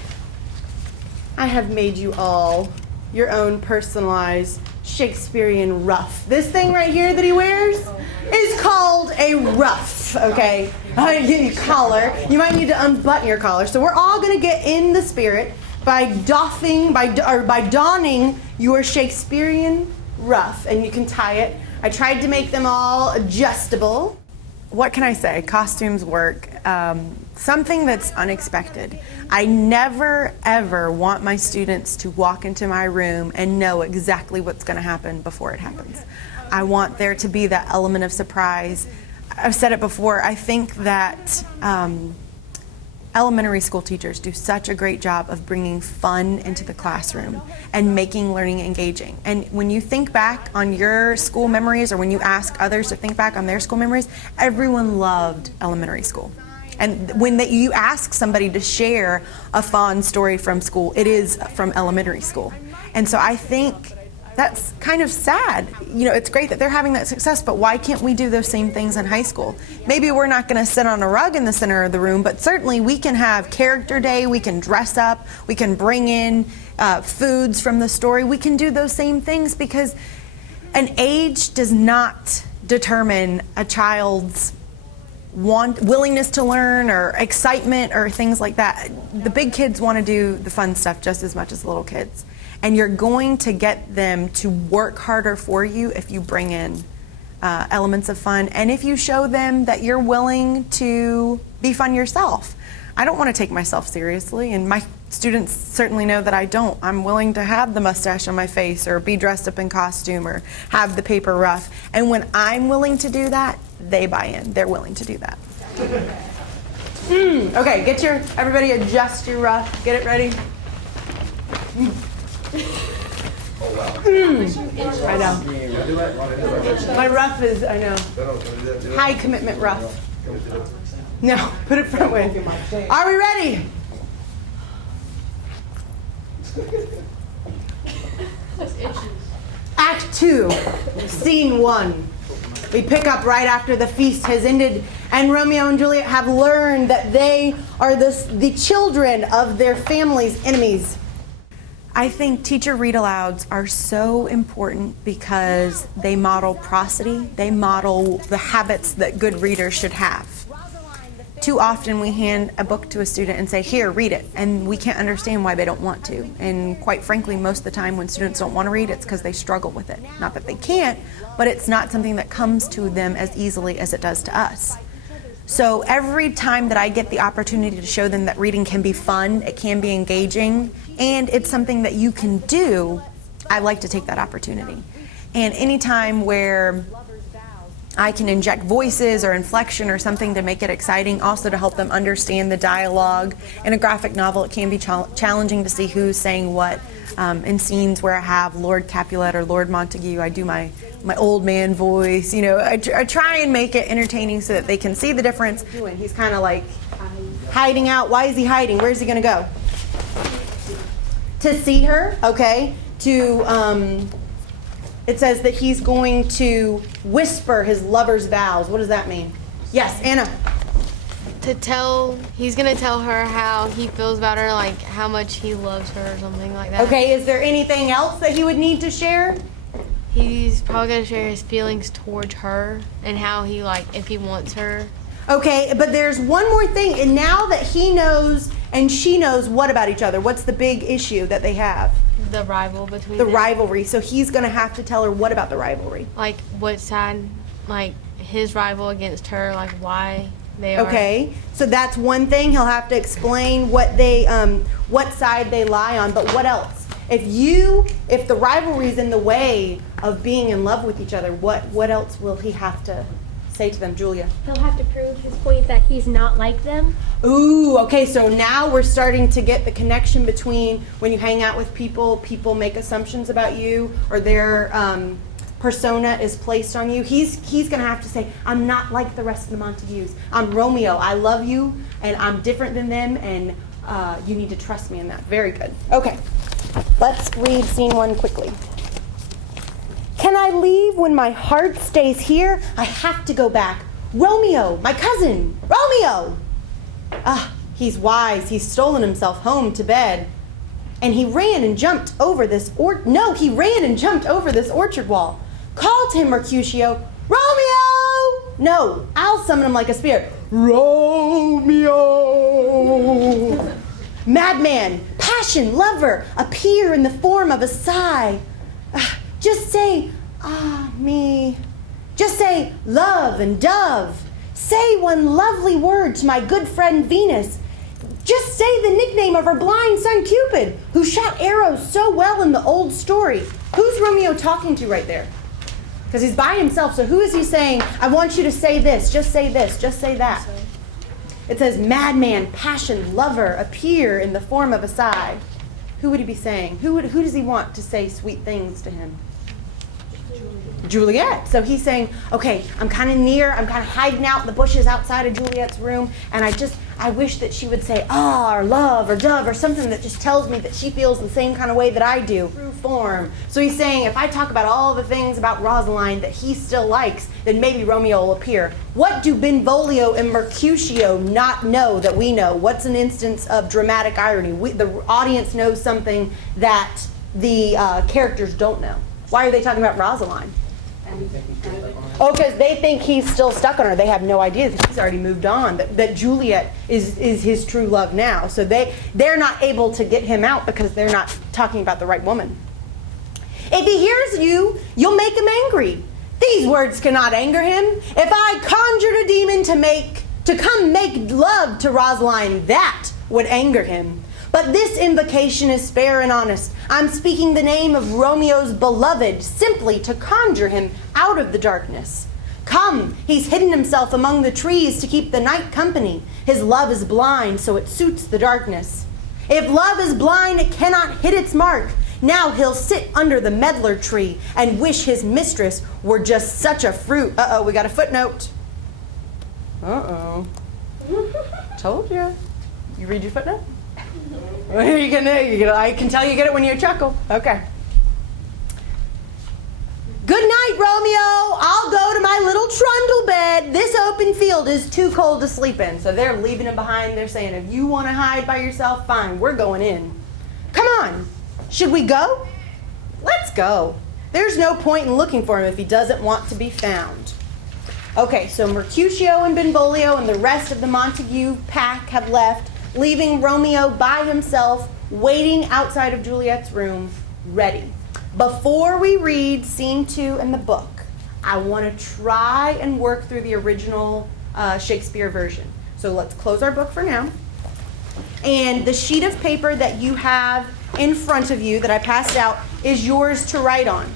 I have made you all your own personalized Shakespearean ruff. This thing right here that he wears is called a ruff, okay? Collar. You might need to unbutton your collar. So we're all going to get in the spirit by donning your Shakespearean ruff, and you can tie it. I tried to make them all adjustable. What can I say? Costumes work. Something that's unexpected. I never, ever want my students to walk into my room and know exactly what's going to happen before it happens. I want there to be that element of surprise. I've said it before, I think that elementary school teachers do such a great job of bringing fun into the classroom and making learning engaging. And when you think back on your school memories, or when you ask others to think back on their school memories, everyone loved elementary school. And when you ask somebody to share a fond story from school, it is from elementary school. And so I think that's kind of sad. You know, it's great that they're having that success, but why can't we do those same things in high school? Maybe we're not going to sit on a rug in the center of the room, but certainly we can have character day, we can dress up, we can bring in foods from the story. We can do those same things, because an age does not determine a child's willingness to learn or excitement or things like that. The big kids want to do the fun stuff just as much as the little kids. And you're going to get them to work harder for you if you bring in elements of fun, and if you show them that you're willing to be fun yourself. I don't want to take myself seriously, and my students certainly know that I don't. I'm willing to have the mustache on my face, or be dressed up in costume, or have the paper ruff. And when I'm willing to do that, they buy in. They're willing to do that. Okay, everybody adjust your ruff. Get it ready. I know. My ruff is, I know, high commitment ruff. No, put it front way. Are we ready? Act 2, Scene 1. We pick up right after the feast has ended, and Romeo and Juliet have learned that they are the children of their family's enemies. I think teacher read-alouds are so important because they model prosody. They model the habits that good readers should have. Too often we hand a book to a student and say, here, read it, and we can't understand why they don't want to. And quite frankly, most of the time when students don't want to read, it's because they struggle with it. Not that they can't, but it's not something that comes to them as easily as it does to us. So every time that I get the opportunity to show them that reading can be fun, it can be engaging, and it's something that you can do, I like to take that opportunity. And any time where I can inject voices or inflection or something to make it exciting, also to help them understand the dialogue. In a graphic novel, it can be challenging to see who's saying what. In scenes where I have Lord Capulet or Lord Montague, I do my old man voice. You know, I try and make it entertaining so that they can see the difference. He's kind of like hiding out. Why is he hiding? Where's he going to go? To see her, okay? It says that he's going to whisper his lover's vows. What does that mean? Yes, Anna. He's gonna tell her how he feels about her, like how much he loves her or something like that. Okay, is there anything else that he would need to share? He's probably gonna share his feelings towards her and how he, like, if he wants her. Okay, but there's one more thing, and now that he knows and she knows what about each other? What's the big issue that they have? The rival between the them. rivalry. So he's gonna have to tell her what about the rivalry? Like what side, like his rival against her, like why they are. Okay, so that's one thing. He'll have to explain what side they lie on. But what else? If the rivalry's in the way of being in love with each other, what else will he have to say to them, Julia? He'll have to prove his point that he's not like them. Ooh, okay, so now we're starting to get the connection between when you hang out with people make assumptions about you, or they're persona is placed on you, he's going to have to say, I'm not like the rest of the Montagues. I'm Romeo. I love you, and I'm different than them, and you need to trust me in that. Very good. Okay, let's read scene 1 quickly. Can I leave when my heart stays here? I have to go back. Romeo, my cousin, Romeo! He's wise. He's stolen himself home to bed. And he ran and jumped over this orchard wall. Call to him, Mercutio. Romeo! No, I'll summon him like a spirit. Romeo! Madman, passion, lover, appear in the form of a sigh. Just say, me. Just say, love and dove. Say one lovely word to my good friend Venus. Just say the nickname of her blind son Cupid, who shot arrows so well in the old story. Who's Romeo talking to right there? Because he's by himself, so who is he saying, I want you to say this, just say that. It says, madman, passion, lover, appear in the form of a sigh. Who would he be saying? Who does he want to say sweet things to him? Juliet. So he's saying, okay, I'm kind of hiding out in the bushes outside of Juliet's room, and I wish that she would say, or love, or dove, or something that just tells me that she feels the same kind of way that I do, through form. So he's saying, if I talk about all the things about Rosaline that he still likes, then maybe Romeo will appear. What do Benvolio and Mercutio not know that we know? What's an instance of dramatic irony? The audience knows something that the characters don't know. Why are they talking about Rosaline? Oh, because they think he's still stuck on her. They have no idea that he's already moved on, that Juliet is his true love now. So they're not able to get him out because they're not talking about the right woman. If he hears you, you'll make him angry. These words cannot anger him. If I conjured a demon to come make love to Rosaline, that would anger him. But this invocation is fair and honest. I'm speaking the name of Romeo's beloved, simply to conjure him out of the darkness. Come, he's hidden himself among the trees to keep the night company. His love is blind, so it suits the darkness. If love is blind, it cannot hit its mark. Now he'll sit under the medlar tree and wish his mistress were just such a fruit. Uh-oh, we got a footnote. Uh-oh. Told you. You read your footnote? I can tell you get it when you chuckle. Okay. Good night, Romeo. I'll go to my little trundle bed. This open field is too cold to sleep in. So they're leaving him behind. They're saying, if you want to hide by yourself, fine. We're going in. Come on. Should we go? Let's go. There's no point in looking for him if he doesn't want to be found. Okay, so Mercutio and Benvolio and the rest of the Montague pack have left, leaving Romeo by himself, waiting outside of Juliet's room, ready. Before we read scene 2 in the book, I want to try and work through the original Shakespeare version. So let's close our book for now. And the sheet of paper that you have in front of you that I passed out is yours to write on.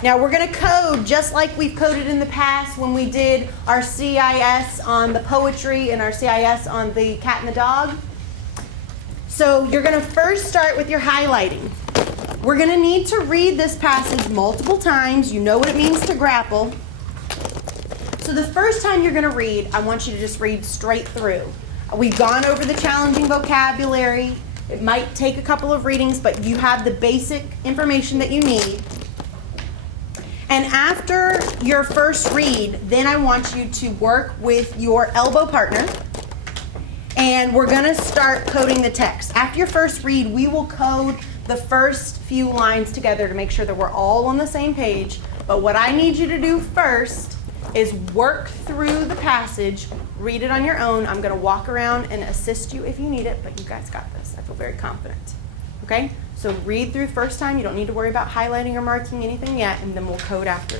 Now we're going to code just like we've coded in the past when we did our CIS on the poetry and our CIS on the cat and the dog. So you're going to first start with your highlighting. We're going to need to read this passage multiple times. You know what it means to grapple. So the first time you're going to read, I want you to just read straight through. We've gone over the challenging vocabulary. It might take a couple of readings, but you have the basic information that you need. And after your first read, then I want you to work with your elbow partner, and we're going to start coding the text. After your first read, we will code the first few lines together to make sure that we're all on the same page. But what I need you to do first is work through the passage, read it on your own. I'm going to walk around and assist you if you need it, but you guys got this. I feel very confident. Okay? So read through first time. You don't need to worry about highlighting or marking anything yet, and then we'll code after.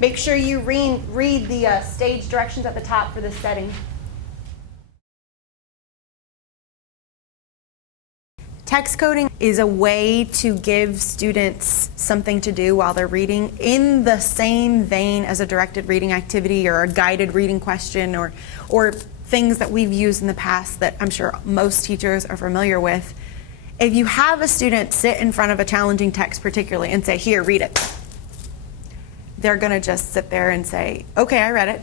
Make sure you read the stage directions at the top for this setting. Text coding is a way to give students something to do while they're reading in the same vein as a directed reading activity or a guided reading question or things that we've used in the past that I'm sure most teachers are familiar with. If you have a student sit in front of a challenging text particularly and say, here, read it, they're going to just sit there and say, okay, I read it.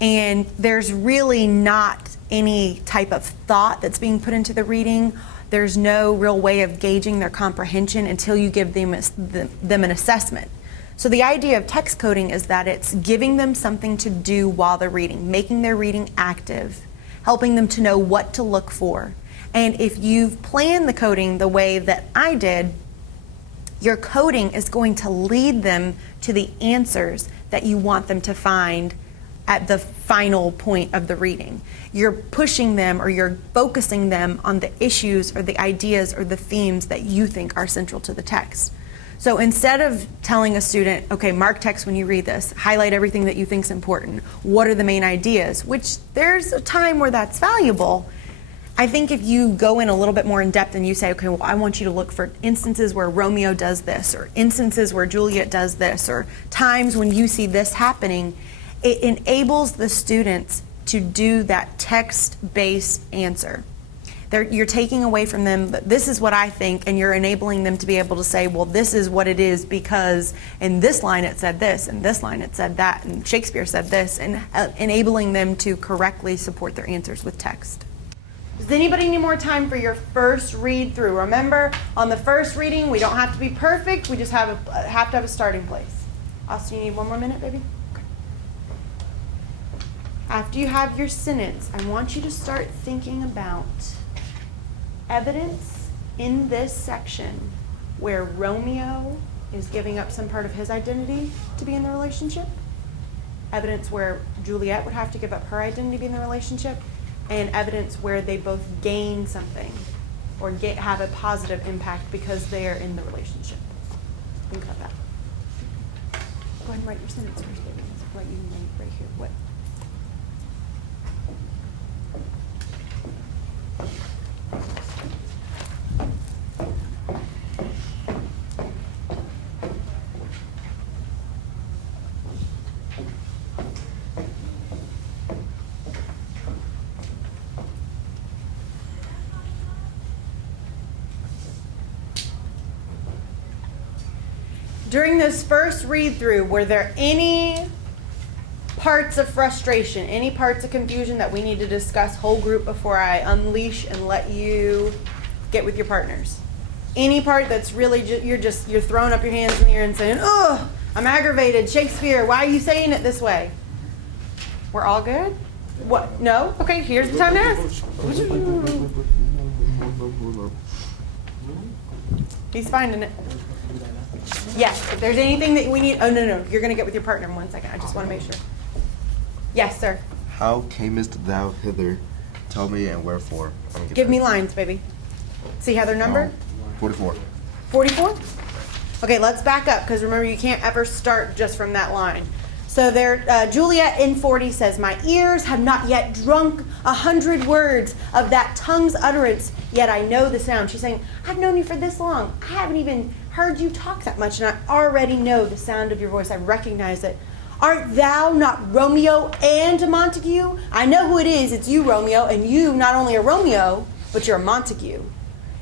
And there's really not any type of thought that's being put into the reading. There's no real way of gauging their comprehension until you give them an assessment. So the idea of text coding is that it's giving them something to do while they're reading, making their reading active, helping them to know what to look for. And if you've planned the coding the way that I did, your coding is going to lead them to the answers that you want them to find at the final point of the reading. You're pushing them or you're focusing them on the issues or the ideas or the themes that you think are central to the text. So instead of telling a student, okay, mark text when you read this, highlight everything that you think is important, what are the main ideas, which there's a time where that's valuable, I think if you go in a little bit more in depth and you say, okay, well, I want you to look for instances where Romeo does this, or instances where Juliet does this, or times when you see this happening, it enables the students to do that text-based answer. You're taking away from them, this is what I think, and you're enabling them to be able to say, well, this is what it is because in this line it said this, and this line it said that, and Shakespeare said this, and enabling them to correctly support their answers with text. Does anybody need more time for your first read through? Remember, on the first reading, we don't have to be perfect, we just have to have a starting place. Austin, you need one more minute, baby? Okay. After you have your sentence, I want you to start thinking about evidence in this section where Romeo is giving up some part of his identity to be in the relationship, evidence where Juliet would have to give up her identity to be in the relationship, and evidence where they both gain something or have a positive impact because they are in the relationship. Think about that. Go ahead and write your sentence first, baby. Let's write you right here. What? During this first read through, were there any parts of frustration, any parts of confusion that we need to discuss whole group before I unleash and let you get with your partners? Any part that's really you're throwing up your hands in the air and saying, "Oh, I'm aggravated. Shakespeare, why are you saying it this way?" We're all good? What? No? Okay, here's the time to ask. He's finding it. Yes, if there's anything that we need, oh no, you're going to get with your partner in 1 second. I just want to make sure. Yes, sir. How camest thou hither? Tell me and wherefore. Give me lines, baby. See how they're numbered? 44. 44? Okay, let's back up because remember you can't ever start just from that line. So there, Juliet in 40 says, "My ears have not yet drunk 100 words of that tongue's utterance, yet I know the sound." She's saying, I've known you for this long. I haven't even heard you talk that much, and I already know the sound of your voice. I recognize it. "Art thou not Romeo and Montague?" I know who it is. It's you, Romeo, and you not only are Romeo, but you're a Montague.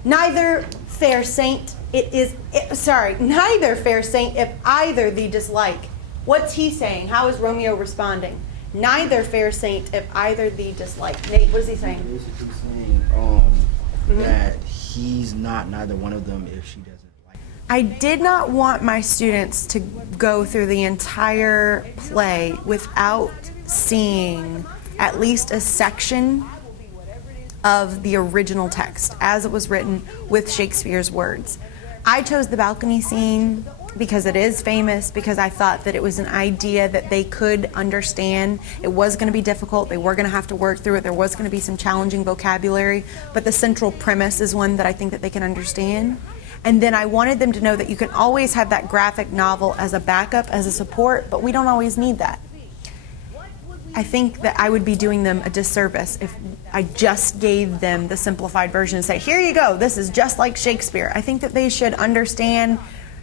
Neither fair saint, neither fair saint, if either thee dislike. What's he saying? How is Romeo responding? Neither fair saint, if either thee dislike. Nate, what is he saying? Basically saying that he's not neither one of them if she doesn't like him. I did not want my students to go through the entire play without seeing at least a section of the original text as it was written with Shakespeare's words. I chose the balcony scene because it is famous, because I thought that it was an idea that they could understand. It was going to be difficult. They were going to have to work through it. There was going to be some challenging vocabulary, but the central premise is one that I think that they can understand. And then I wanted them to know that you can always have that graphic novel as a backup, as a support, but we don't always need that. I think that I would be doing them a disservice if I just gave them the simplified version and say, here you go, this is just like Shakespeare. I think that they should understand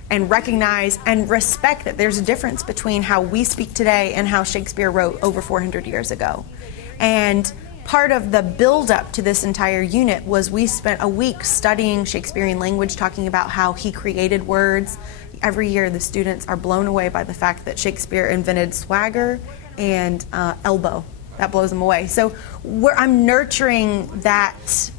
and recognize and respect that there's a difference between how we speak today and how Shakespeare wrote over 400 years ago. And part of the build-up to this entire unit was we spent a week studying Shakespearean language, talking about how he created words. Every year the students are blown away by the fact that Shakespeare invented swagger and elbow. That blows them away. So I'm nurturing that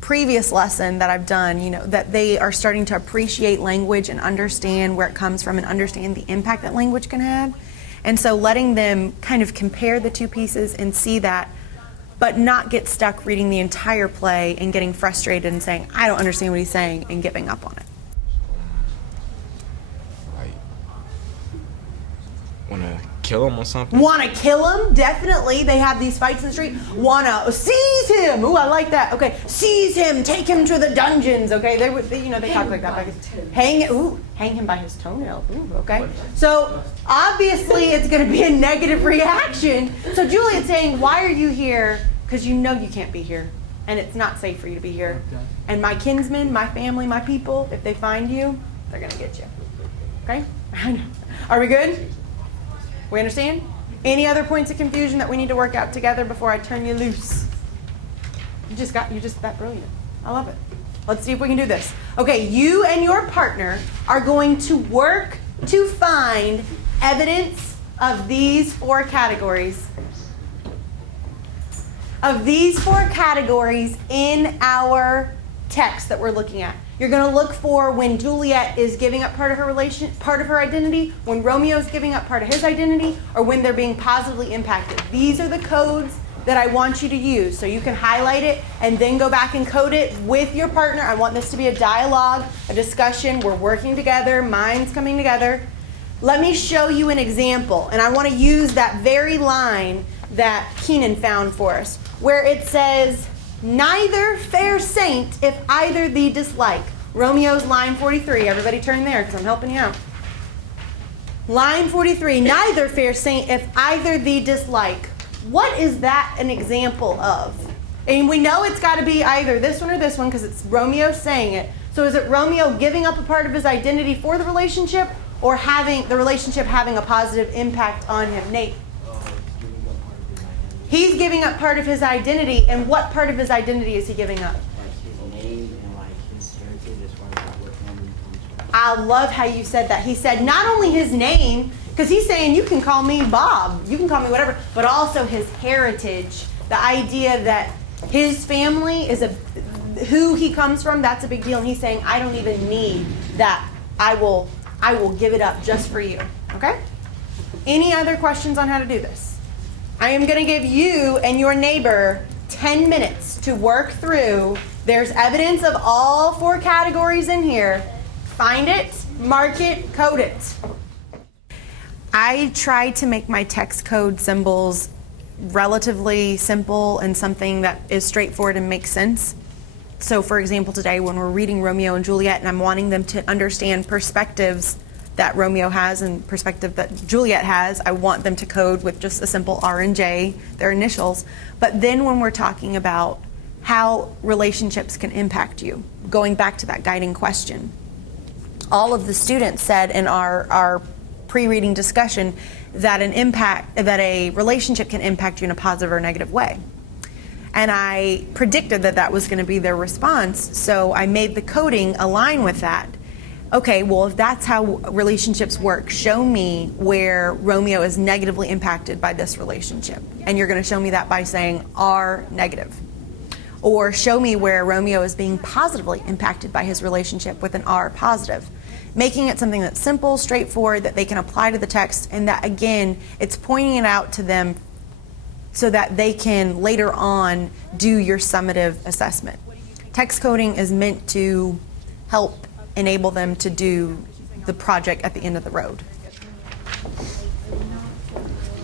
previous lesson that I've done, that they are starting to appreciate language and understand where it comes from and understand the impact that language can have. And so letting them kind of compare the two pieces and see that, but not get stuck reading the entire play and getting frustrated and saying, I don't understand what he's saying, and giving up on it. Want to kill him or something? Want to kill him? Definitely. They have these fights in the street. Want to seize him? Ooh, I like that. Okay, seize him. Take him to the dungeons. Okay, they talk like that. Hang him by his toenail. Ooh, okay. So obviously it's going to be a negative reaction. So Juliet's saying, "Why are you here? Because you know you can't be here, and it's not safe for you to be here. And my kinsmen, my family, my people, if they find you, they're going to get you." Okay. Are we good? We understand? Any other points of confusion that we need to work out together before I turn you loose? You're just that brilliant. I love it. Let's see if we can do this. Okay, you and your partner are going to work to find evidence of these four categories. In our text that we're looking at. You're going to look for when Juliet is giving up part of her identity, when Romeo is giving up part of his identity, or when they're being positively impacted. These are the codes that I want you to use. So you can highlight it and then go back and code it with your partner. I want this to be a dialogue, a discussion. We're working together, minds coming together. Let me show you an example. And I want to use that very line that Keenan found for us, where it says, "Neither fair saint if either thee dislike." Romeo's line 43. Everybody turn there because I'm helping you out. Line 43. "Neither fair saint if either thee dislike." What is that an example of? And we know it's got to be either this one or this one because it's Romeo saying it. So is it Romeo giving up a part of his identity for the relationship, or having the relationship having a positive impact on him? Nate? He's giving up part of his identity, and what part of his identity is he giving up? Like his name and like his heritage as far as like what family he comes from. I love how you said that. He said not only his name, because he's saying you can call me Bob, you can call me whatever, but also his heritage. The idea that his family is who he comes from, that's a big deal. And he's saying, I don't even need that. I will give it up just for you. Okay? Any other questions on how to do this? I am going to give you and your neighbor 10 minutes to work through. There's evidence of all four categories in here. Find it, mark it, code it. I try to make my text code symbols relatively simple and something that is straightforward and makes sense. So for example, today when we're reading Romeo and Juliet and I'm wanting them to understand perspectives that Romeo has and perspective that Juliet has, I want them to code with just a simple R and J, their initials. But then when we're talking about how relationships can impact you, going back to that guiding question, all of the students said in our pre-reading discussion that a relationship can impact you in a positive or negative way. And I predicted that was going to be their response, so I made the coding align with that. Okay, well, if that's how relationships work, show me where Romeo is negatively impacted by this relationship. And you're going to show me that by saying R negative. Or show me where Romeo is being positively impacted by his relationship with an R positive. Making it something that's simple, straightforward, that they can apply to the text, and that, again, it's pointing it out to them so that they can later on do your summative assessment. Text coding is meant to help enable them to do the project at the end of the road.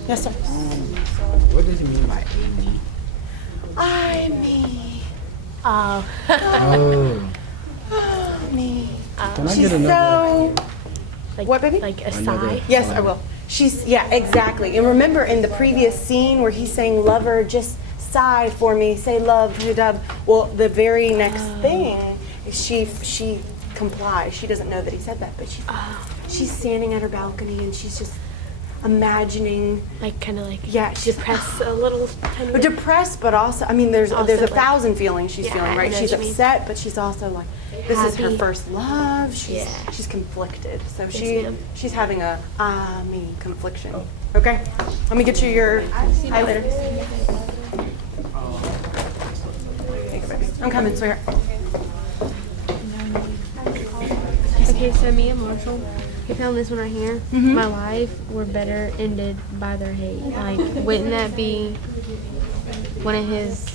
Yes, sir. What does it mean by me? I me. Oh. Me. Can I She's get another? so. What, baby? Like a sigh? Yes, I will. Yeah, exactly. And remember in the previous scene where he's saying, lover, just sigh for me, say love, dub. Well, the very next thing is she complies. She doesn't know that he said that, but she's standing at her balcony and she's just imagining, like kind of like she's depressed a little. Kind of. Depressed, but also, I mean, there's Also, a like, thousand feelings she's feeling, right? I know She's what you mean. upset, but she's also like, this is her Happy. first love. She's Yeah. she's conflicted, so ma'am. she's having a me confliction. Okay, let me get you your highlighter. Thank you, baby. I'm coming, sweetheart. Okay, so me and Marshall, we found this one right here. My life were better ended by their hate. Like, wouldn't that be one of his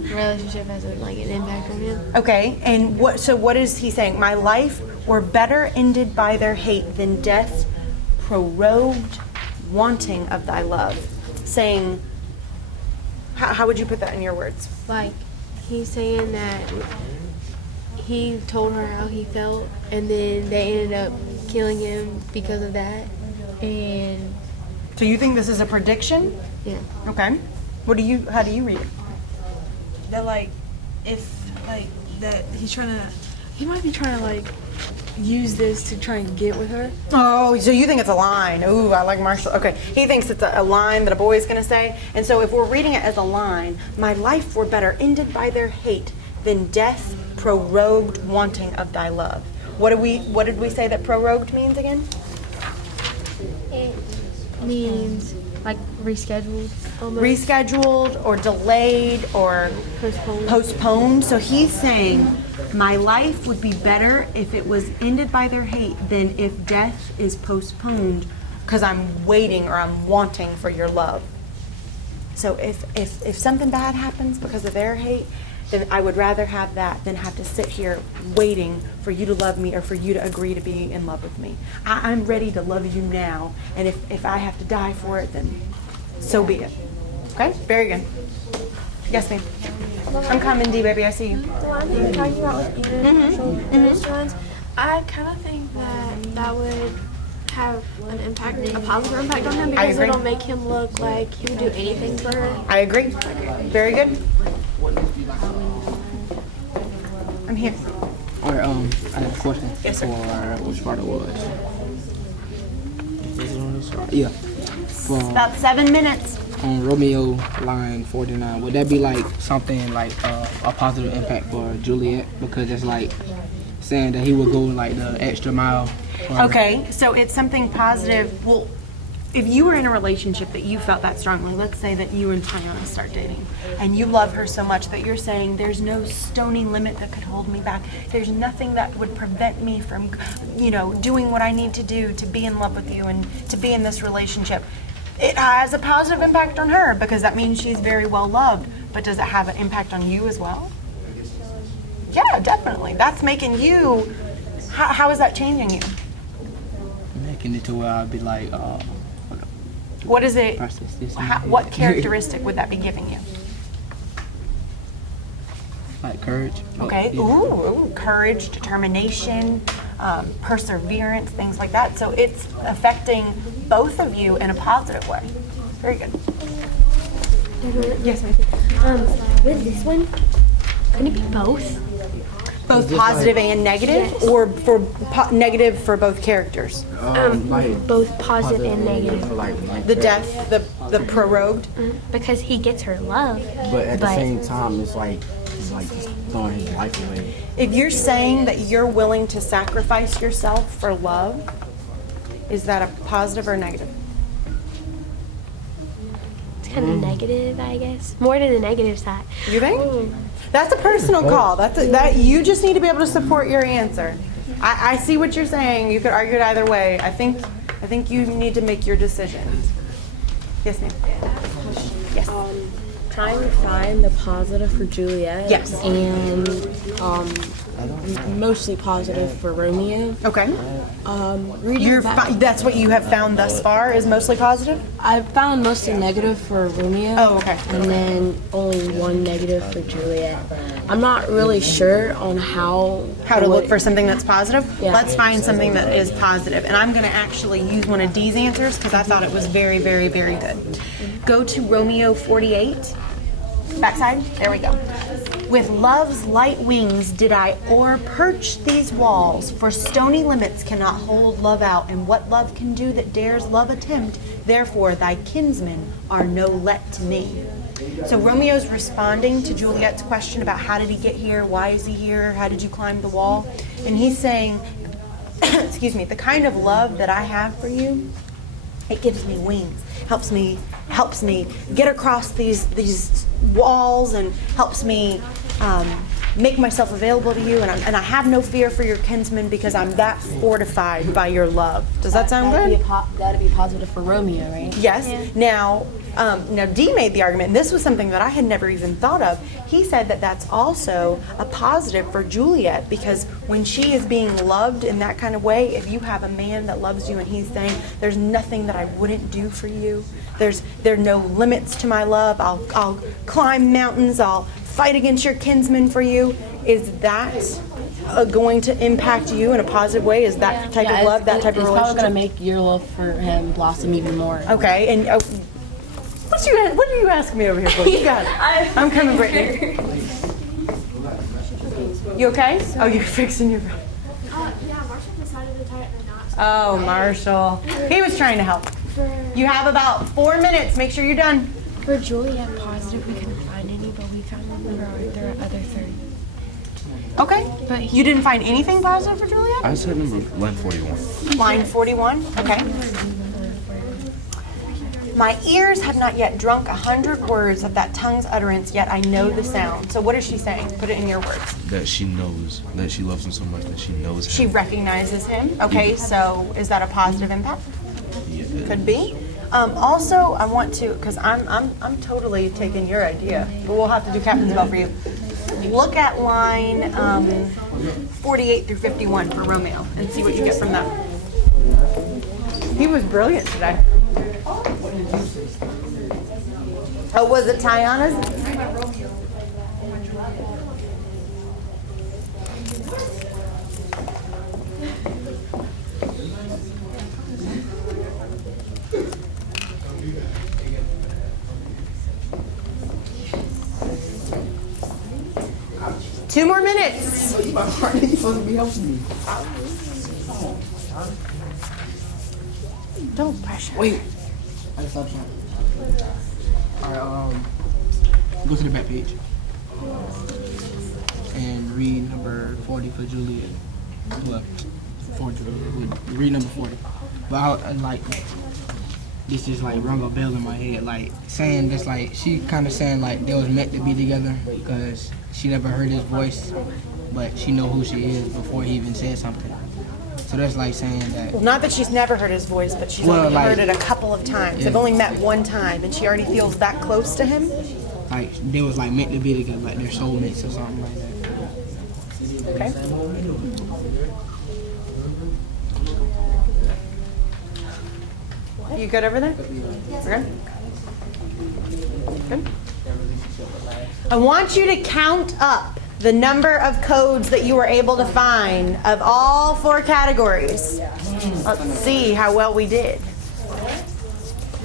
relationship has like an impact on him? Okay, and what is he saying? My life were better ended by their hate than death prorogued wanting of thy love. Saying, how would you put that in your words? Like, he's saying that he told her how he felt, and then they ended up killing him because of that. And so you think this is a prediction? Yeah. Okay. How do you read it? That like, if like that he might be trying to like use this to try and get with her. Oh, so you think it's a line. Ooh, I like Marshall. Okay, he thinks it's a line that a boy is going to say. And so if we're reading it as a line, my life were better ended by their hate than death prorogued wanting of thy love. What did we say that prorogued means again? it means like rescheduled. Almost. Rescheduled or delayed or postponed. So he's saying, my life would be better if it was ended by their hate than if death is postponed because I'm waiting or I'm wanting for your love. So if something bad happens because of their hate, then I would rather have that than have to sit here waiting for you to love me or for you to agree to be in love with me. I'm ready to love you now, and if I have to die for it, then so be it. Okay? Very good. Yes, ma'am. I'm coming, D, baby. I see you. The one thing you're talking about with Ian and Marshall, those ones, I kind of think that would have an impact, a positive impact on him because it'll make him look like he would do anything for her. I agree. Very good. I'm here. All right, I have a question. Yes, sir. For which part it was. Yeah. For, About 7 minutes. on Romeo line 49, would that be like something like a positive impact for Juliet? Because it's like saying that he would go like the extra mile. for her. Okay, so it's something positive. Well, if you were in a relationship that you felt that strongly, let's say that you and Tiana start dating, and you love her so much that you're saying, there's no stony limit that could hold me back. There's nothing that would prevent me from, doing what I need to do to be in love with you and to be in this relationship. It has a positive impact on her because that means she's very well loved. But does it have an impact on you as well? Yeah, definitely. That's making you. How is that changing you? Making it to where I'd be like, What is it? process this. What characteristic would that be giving you? Like courage. Okay. Yeah. Ooh, courage, determination, perseverance, things like that. So it's affecting both of you in a positive way. Very good. Yes, ma'am. With this one, can it be both? Both positive and negative, or for negative for both characters? Both positive and negative. For like The death, the prorogued. Because he gets her love. But at the same time, it's like he's just throwing his life away. If you're saying that you're willing to sacrifice yourself for love, is that a positive or negative? It's kind of negative, I guess. More to the negative side. You think? That's a personal call. That you just need to be able to support your answer. I see what you're saying. You could argue it either way. I think you need to make your decision. Yes, ma'am. Yes. Trying to find the positive for Juliet. Yes. And mostly positive for Romeo. Okay. Reading That's what you have found thus far is mostly positive? I've found mostly negative for Romeo. Oh, okay. And then only one negative for Juliet. I'm not really sure on how to look for something that's positive? Yeah. Let's find something that is positive. And I'm going to actually use one of Dee's answers because I thought it was very, very, very good. Go to Romeo 48. Backside. There we go. With love's light wings did I o'erperch these walls, for stony limits cannot hold love out, and what love can do that dares love attempt, therefore thy kinsmen are no let to me. So Romeo's responding to Juliet's question about how did he get here, why is he here, how did you climb the wall, and he's saying, excuse me, the kind of love that I have for you, it gives me wings, helps me get across these walls, and helps me make myself available to you, and I have no fear for your kinsmen because I'm that fortified by your love. Does that sound good? That'd be positive for Romeo, right? Yes. Yeah. Now Dee made the argument, and this was something that I had never even thought of. He said that that's also a positive for Juliet, because when she is being loved in that kind of way, if you have a man that loves you and he's saying, there's nothing that I wouldn't do for you, there are no limits to my love, I'll climb mountains, I'll fight against your kinsmen for you, is that going to impact you in a positive way? Is that type of love, that type of relationship? It's probably going to make your love for him blossom even more. Okay, and what are you asking me over here for? You got it. I'm coming, Brittany. You okay? Oh, you're fixing your... Yeah, Marshall decided to tie it in a knot. Oh, Marshall. He was trying to help. You have about 4 minutes. Make sure you're done. For Juliet, positive, we couldn't find any, but we found there are other 30. Okay. But you didn't find anything positive for Juliet? I said line 41. Line 41? Okay. My ears have not yet drunk 100 words of that tongue's utterance, yet I know the sound. So what is she saying? Put it in your words. That she knows, that she loves him so much that she knows him. She recognizes him. Okay, so is that a positive impact? Yeah. Could be. Also, I want to, because I'm totally taking your idea, but we'll have to do Captain's Bell for you. Look at line 48 through 51 for Romeo and see what you get from that. He was brilliant today. Oh, was it Tiana's? Two more minutes. Don't pressure. Wait. I just stopped. Alright, go to the back page. And read number 40 for Juliet. Well, for Juliet. Read number 40. But this is like rung a bell in my head. Like, saying this, like, she kind of saying, like, they was meant to be together because she never heard his voice, but she know who she is before he even said something. So that's like saying that... Well, not that she's never heard his voice, but she's only heard it a couple of times. Yeah. They've only met one time, and she already feels that close to him? Like, they was like meant to be together, like they're soulmates or something like that. Okay. You good over there? Okay. Good. I want you to count up the number of codes that you were able to find of all 4 categories. Let's see how well we did.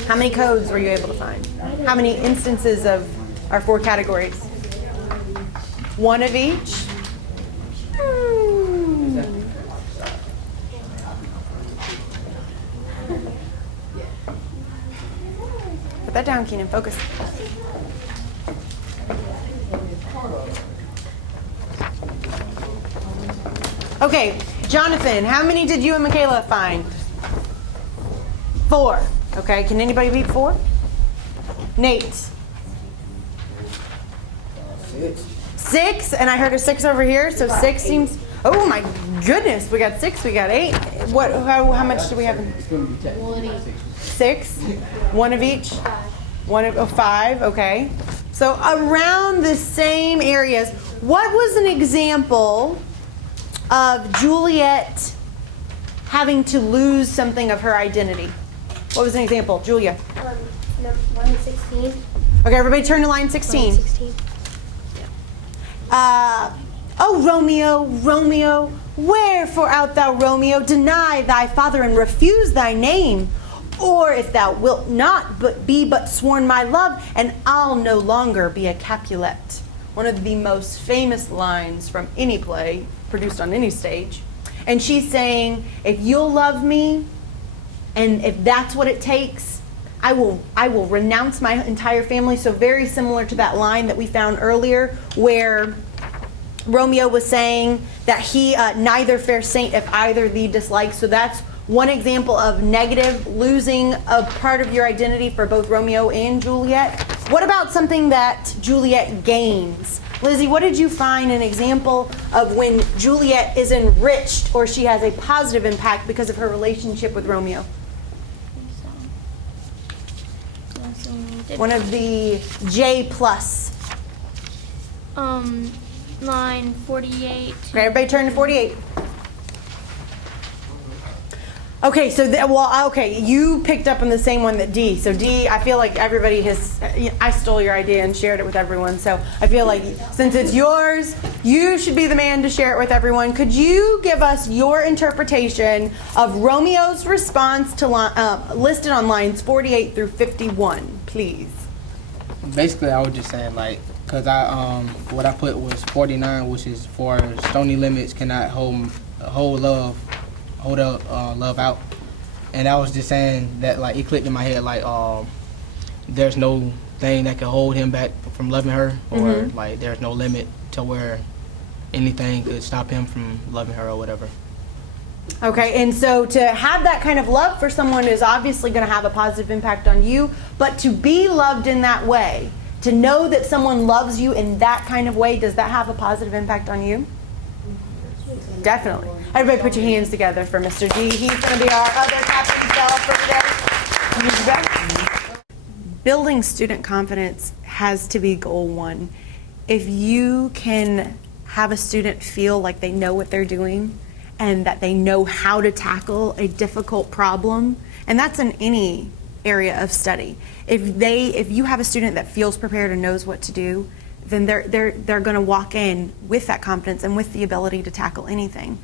How many codes were you able to find? How many instances of our 4 categories? 1 of each? Put that down, Keenan. Focus. Okay, Jonathan, how many did you and Michaela find? 4. Okay, can anybody beat 4? Nate? 6, and I heard a 6 over here, so 6 seems... Oh my goodness, we got 6, we got 8. What? How much do we have? 6? 1 of each? 1 of 5, okay. So around the same areas. What was an example of Juliet having to lose something of her identity? What was an example? Julia. Line 16. Okay, everybody turn to line 16. Line 16. Oh, Romeo, Romeo, wherefore art thou, Romeo, deny thy father and refuse thy name? Or if thou wilt not but be but sworn my love, and I'll no longer be a Capulet. one of the most famous lines from any play produced on any stage. And she's saying, if you'll love me, and if that's what it takes, I will renounce my entire family. So very similar to that line that we found earlier where Romeo was saying that he neither fair saint if either thee dislikes. So that's one example of negative, losing a part of your identity for both Romeo and Juliet. What about something that Juliet gains? Lizzie, what did you find an example of when Juliet is enriched or she has a positive impact because of her relationship with Romeo? One of the J plus. Line 48. Okay, everybody turn to 48. Okay, so you picked up on the same one that D. So D, I feel like everybody has, I stole your idea and shared it with everyone. So I feel like since it's yours, you should be the man to share it with everyone. Could you give us your interpretation of Romeo's response to listed on lines 48 through 51, please? Basically, I was just saying, like, because what I put was 49, which is for stony limits cannot hold love out. And I was just saying that, like, it clicked in my head, like, there's no thing that can hold him back from loving her, or like there's no limit to where anything could stop him from loving her or whatever. Okay, and so to have that kind of love for someone is obviously going to have a positive impact on you, but to be loved in that way, to know that someone loves you in that kind of way, does that have a positive impact on you? Definitely. Everybody put your hands together for Mr. D. He's going to be our other Captain Bell for today. Building student confidence has to be goal one. If you can have a student feel like they know what they're doing and that they know how to tackle a difficult problem, and that's in any area of study. If you have a student that feels prepared and knows what to do, then they're going to walk in with that confidence and with the ability to tackle anything.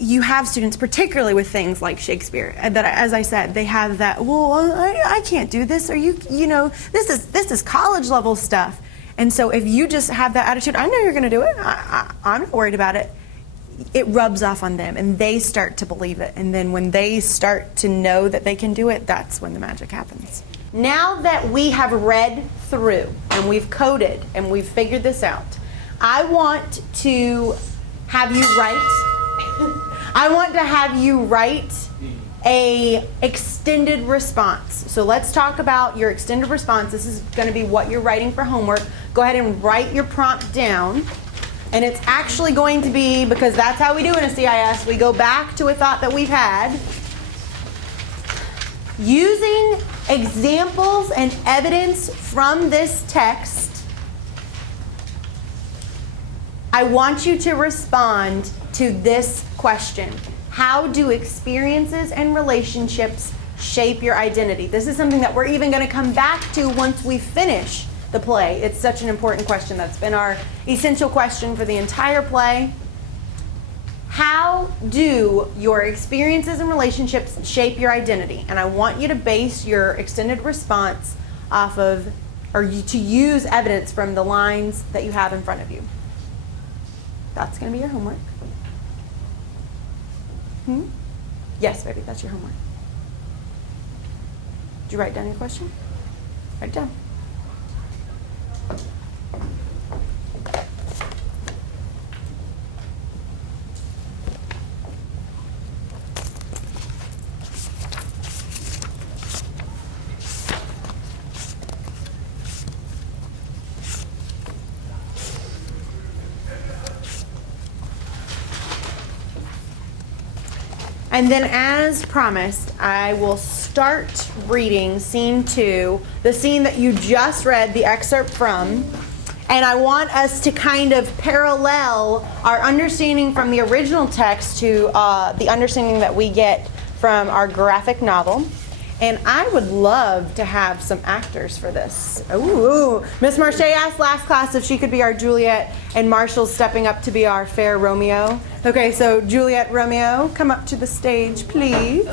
You have students, particularly with things like Shakespeare, that, as I said, they have that, well, I can't do this, or this is college level stuff. And so if you just have that attitude, I know you're going to do it, I'm not worried about it, it rubs off on them and they start to believe it. And then when they start to know that they can do it, that's when the magic happens. Now that we have read through and we've coded and we've figured this out, I want to have you write a extended response. So let's talk about your extended response. This is going to be what you're writing for homework. Go ahead and write your prompt down. And it's actually going to be, because that's how we do in a CIS, we go back to a thought that we've had. Using examples and evidence from this text, I want you to respond to this question. How do experiences and relationships shape your identity? This is something that we're even going to come back to once we finish the play. It's such an important question. That's been our essential question for the entire play. How do your experiences and relationships shape your identity? And I want you to base your extended response off of, or to use evidence from the lines that you have in front of you. That's going to be your homework. Yes, baby, that's your homework. Did you write down your question? Write it down. And then, as promised, I will start reading scene 2, the scene that you just read the excerpt from. And I want us to kind of parallel our understanding from the original text to the understanding that we get from our graphic novel. And I would love to have some actors for this. Ooh, Miss Marche asked last class if she could be our Juliet, and Marshall's stepping up to be our fair Romeo. Okay, so Juliet, Romeo, come up to the stage, please.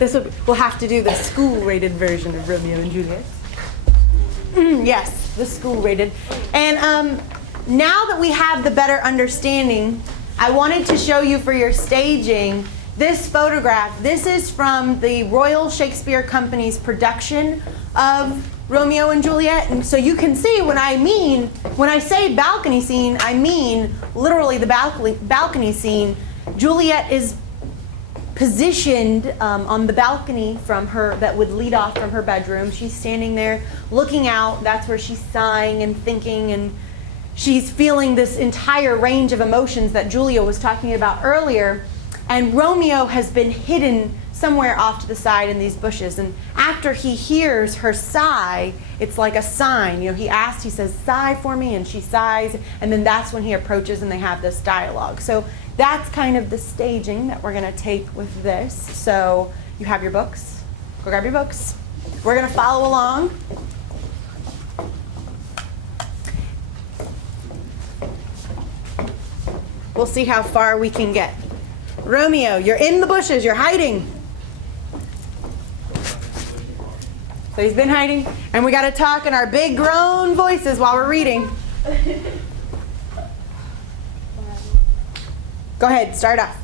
We'll have to do the school-rated version of Romeo and Juliet. Yes, the school rated. And now that we have the better understanding, I wanted to show you for your staging this photograph. This is from the Royal Shakespeare Company's production of Romeo and Juliet. And so you can see when I say balcony scene, I mean literally the balcony scene. Juliet is positioned on the balcony from her that would lead off from her bedroom. She's standing there looking out. That's where she's sighing and thinking, and she's feeling this entire range of emotions that Julia was talking about earlier. And Romeo has been hidden somewhere off to the side in these bushes. And after he hears her sigh, it's like a sign. You know, he says, sigh for me, and she sighs. And then that's when he approaches and they have this dialogue. So that's kind of the staging that we're going to take with this. So you have your books. Go grab your books. We're going to follow along. We'll see how far we can get. Romeo, you're in the bushes. You're hiding. So he's been hiding. And we got to talk in our big grown voices while we're reading. Go ahead, start off.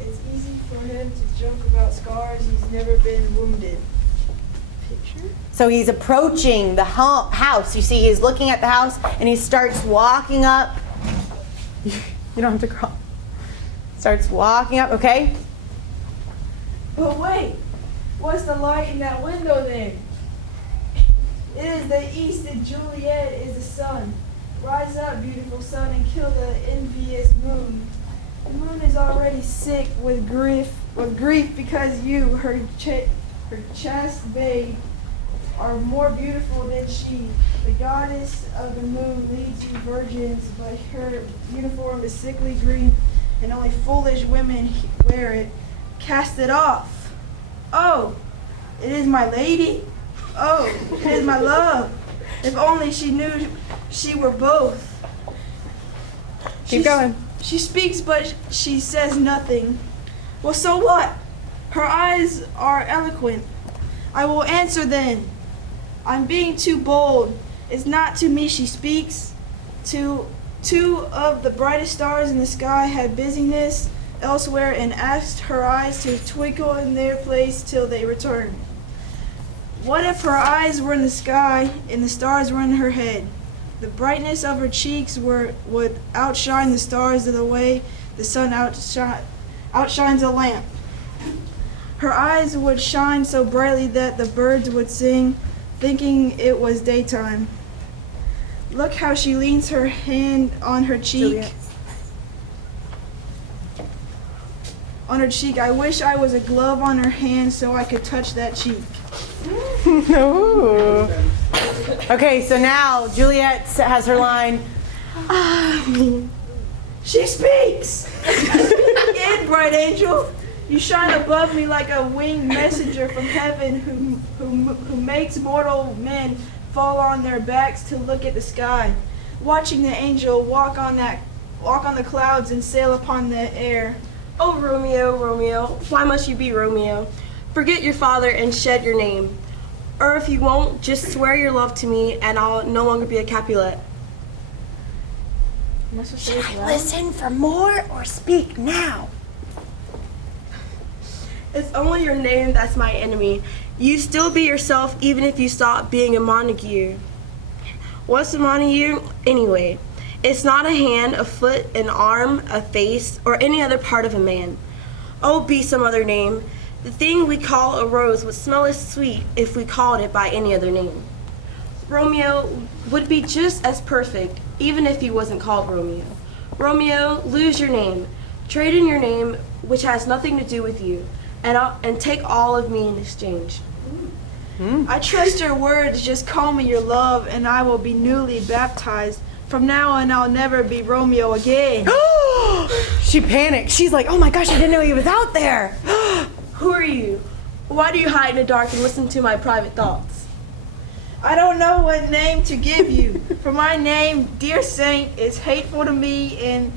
It's easy for him to joke about scars. He's never been wounded. Picture? So he's approaching the house. You see, he's looking at the house, and he starts walking up. You don't have to crawl. Starts walking up, okay? But wait, what's the light in that window there? It is the east, and Juliet is the sun. Rise up, beautiful sun, and kill the envious moon. The moon is already sick with grief because you, her chaste babe, are more beautiful than she. The goddess of the moon leads you virgins, but her uniform is sickly green, and only foolish women wear it. Cast it off. Oh, it is my lady. Oh, it is my love. If only she knew she were both. Keep going. She speaks, but she says nothing. Well, so what? Her eyes are eloquent. I will answer then. I'm being too bold. It's not to me she speaks. Two of the brightest stars in the sky had busyness elsewhere and asked her eyes to twinkle in their place till they returned. What if her eyes were in the sky and the stars were in her head? The brightness of her cheeks would outshine the stars the way the sun outshines a lamp. Her eyes would shine so brightly that the birds would sing, thinking it was daytime. Look how she leans her hand on her cheek. Juliet. On her cheek. I wish I was a glove on her hand so I could touch that cheek. Ooh. Okay, so now Juliet has her line. She speaks! In, bright angel. You shine above me like a winged messenger from heaven who makes mortal men fall on their backs to look at the sky, watching the angel walk on the clouds and sail upon the air. Oh, Romeo, Romeo, why must you be Romeo? Forget your father and shed your name. Or if you won't, just swear your love to me and I'll no longer be a Capulet. Should I listen for more or speak now? It's only your name that's my enemy. You still be yourself even if you stop being a Montague. What's a Montague anyway? It's not a hand, a foot, an arm, a face, or any other part of a man. Oh, be some other name. The thing we call a rose would smell as sweet if we called it by any other name. Romeo would be just as perfect, even if he wasn't called Romeo. Romeo, lose your name. Trade in your name, which has nothing to do with you, and take all of me in exchange. I trust your words. Just call me your love, and I will be newly baptized. From now on, I'll never be Romeo again. She panicked. She's like, oh my gosh, I didn't know he was out there. Who are you? Why do you hide in the dark and listen to my private thoughts? I don't know what name to give you. For my name, dear saint, is hateful to me, and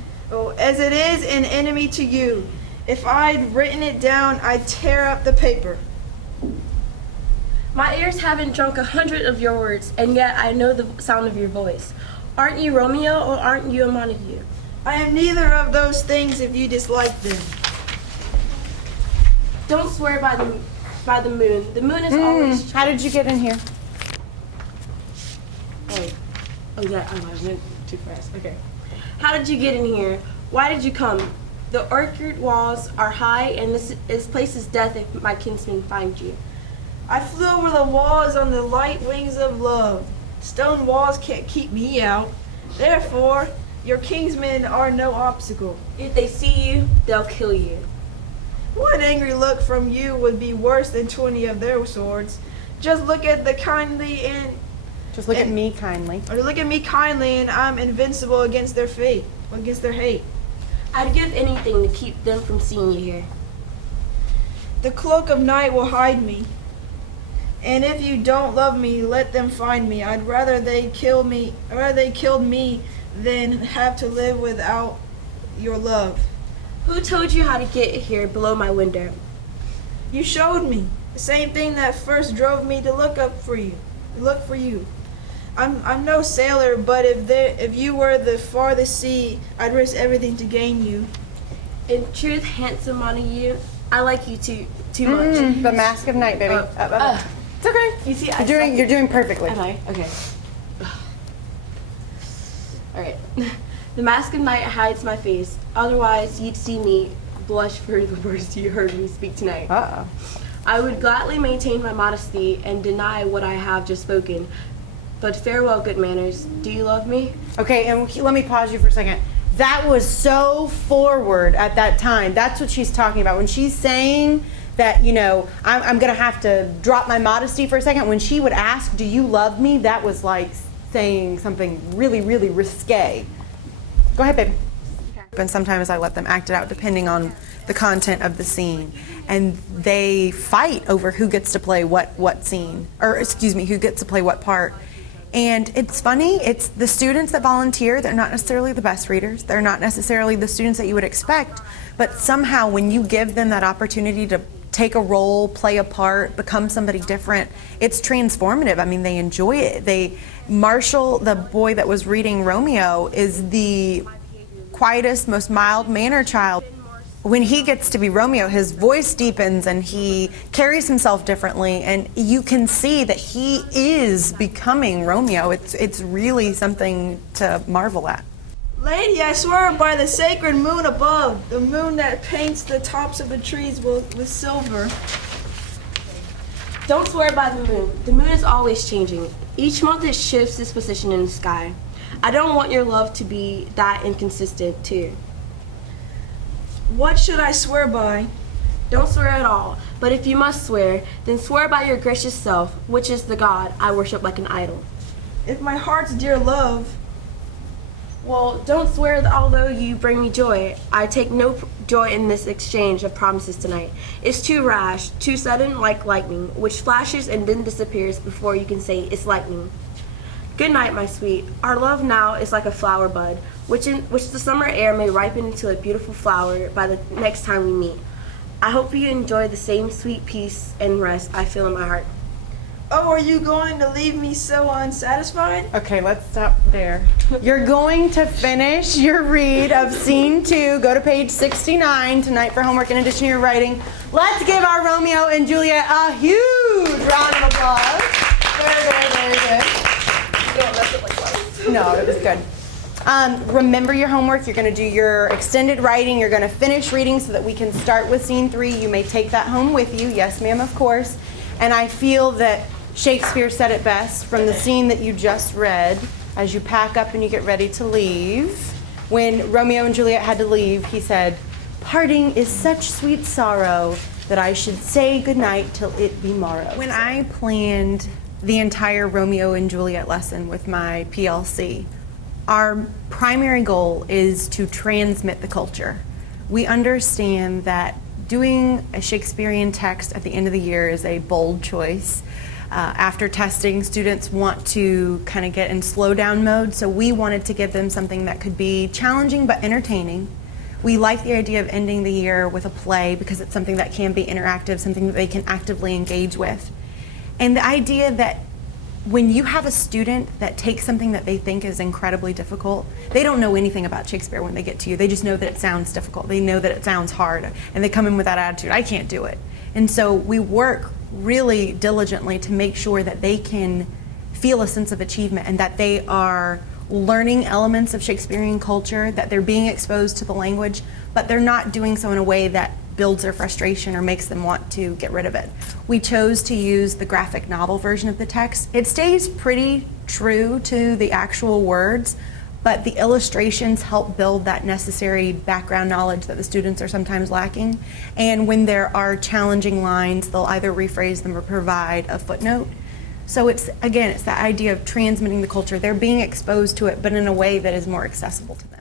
as it is an enemy to you. If I'd written it down, I'd tear up the paper. My ears haven't drunk 100 of your words, and yet I know the sound of your voice. Aren't you Romeo, or aren't you a Montague? I am neither of those things if you dislike them. Don't swear by the moon. The moon is always... How did you get in here? Oh yeah, I went too fast. Okay. How did you get in here? Why did you come? The orchard walls are high, and this place is death if my kinsmen find you. I flew over the walls on the light wings of love. Stone walls can't keep me out. Therefore, your kinsmen are no obstacle. If they see you, they'll kill you. One angry look from you would be worse than 20 of their swords. Just look at the kindly and... Just look at me kindly. Or look at me kindly, and I'm invincible against their fate, against their hate. I'd give anything to keep them from seeing you here. The cloak of night will hide me. And if you don't love me, let them find me. I'd rather they killed me than have to live without your love. Who told you how to get here below my window? You showed me. The same thing that first drove me to look for you. I'm no sailor, but if you were the farthest sea, I'd risk everything to gain you. In truth, handsome Montague, I like you too much. The mask of night, baby. It's okay. You see, you're doing perfectly. Am I? Okay. All right. The mask of night hides my face. Otherwise, you'd see me blush for the words you heard me speak tonight. Uh-oh. I would gladly maintain my modesty and deny what I have just spoken. But farewell, good manners. Do you love me? Okay, and let me pause you for a second. That was so forward at that time. That's what she's talking about. When she's saying that, I'm going to have to drop my modesty for a second. When she would ask, do you love me? That was like saying something really, really risque. Go ahead, babe. And sometimes I let them act it out depending on the content of the scene. And they fight over who gets to play what scene, who gets to play what part. And it's funny, it's the students that volunteer, they're not necessarily the best readers, they're not necessarily the students that you would expect, but somehow when you give them that opportunity to take a role, play a part, become somebody different, it's transformative. I mean, they enjoy it. Marshall, the boy that was reading Romeo, is the quietest, most mild-mannered child. When he gets to be Romeo, his voice deepens and he carries himself differently, and you can see that he is becoming Romeo. It's really something to marvel at. Lady, I swear by the sacred moon above, the moon that paints the tops of the trees with silver. Don't swear by the moon. The moon is always changing. Each month it shifts its position in the sky. I don't want your love to be that inconsistent, too. What should I swear by? Don't swear at all, but if you must swear, then swear by your gracious self, which is the God I worship like an idol. If my heart's dear love... Well, don't swear that although you bring me joy. I take no joy in this exchange of promises tonight. It's too rash, too sudden, like lightning, which flashes and then disappears before you can say it's lightning. Good night, my sweet. Our love now is like a flower bud, which the summer air may ripen into a beautiful flower by the next time we meet. I hope you enjoy the same sweet peace and rest I feel in my heart. Oh, are you going to leave me so unsatisfied? Okay, let's stop there. You're going to finish your read of scene 2. Go to page 69 tonight for homework in addition to your writing. Let's give our Romeo and Juliet a huge round of applause. Very good. No, it was good. Remember your homework. You're going to do your extended writing. You're going to finish reading so that we can start with scene 3. You may take that home with you. Yes, ma'am, of course. And I feel that Shakespeare said it best from the scene that you just read as you pack up and you get ready to leave. When Romeo and Juliet had to leave, he said, "Parting is such sweet sorrow that I should say goodnight till it be morrow." When I planned the entire Romeo and Juliet lesson with my PLC, our primary goal is to transmit the culture. We understand that doing a Shakespearean text at the end of the year is a bold choice. After testing, students want to kind of get in slow down mode, so we wanted to give them something that could be challenging but entertaining. We like the idea of ending the year with a play because it's something that can be interactive, something that they can actively engage with. And the idea that when you have a student that takes something that they think is incredibly difficult, they don't know anything about Shakespeare when they get to you. They just know that it sounds difficult. They know that it sounds hard. And they come in with that attitude, I can't do it. And so we work really diligently to make sure that they can feel a sense of achievement and that they are learning elements of Shakespearean culture, that they're being exposed to the language, but they're not doing so in a way that builds their frustration or makes them want to get rid of it. We chose to use the graphic novel version of the text. It stays pretty true to the actual words, but the illustrations help build that necessary background knowledge that the students are sometimes lacking. And when there are challenging lines, they'll either rephrase them or provide a footnote. So it's, again, it's that idea of transmitting the culture. They're being exposed to it, but in a way that is more accessible to them.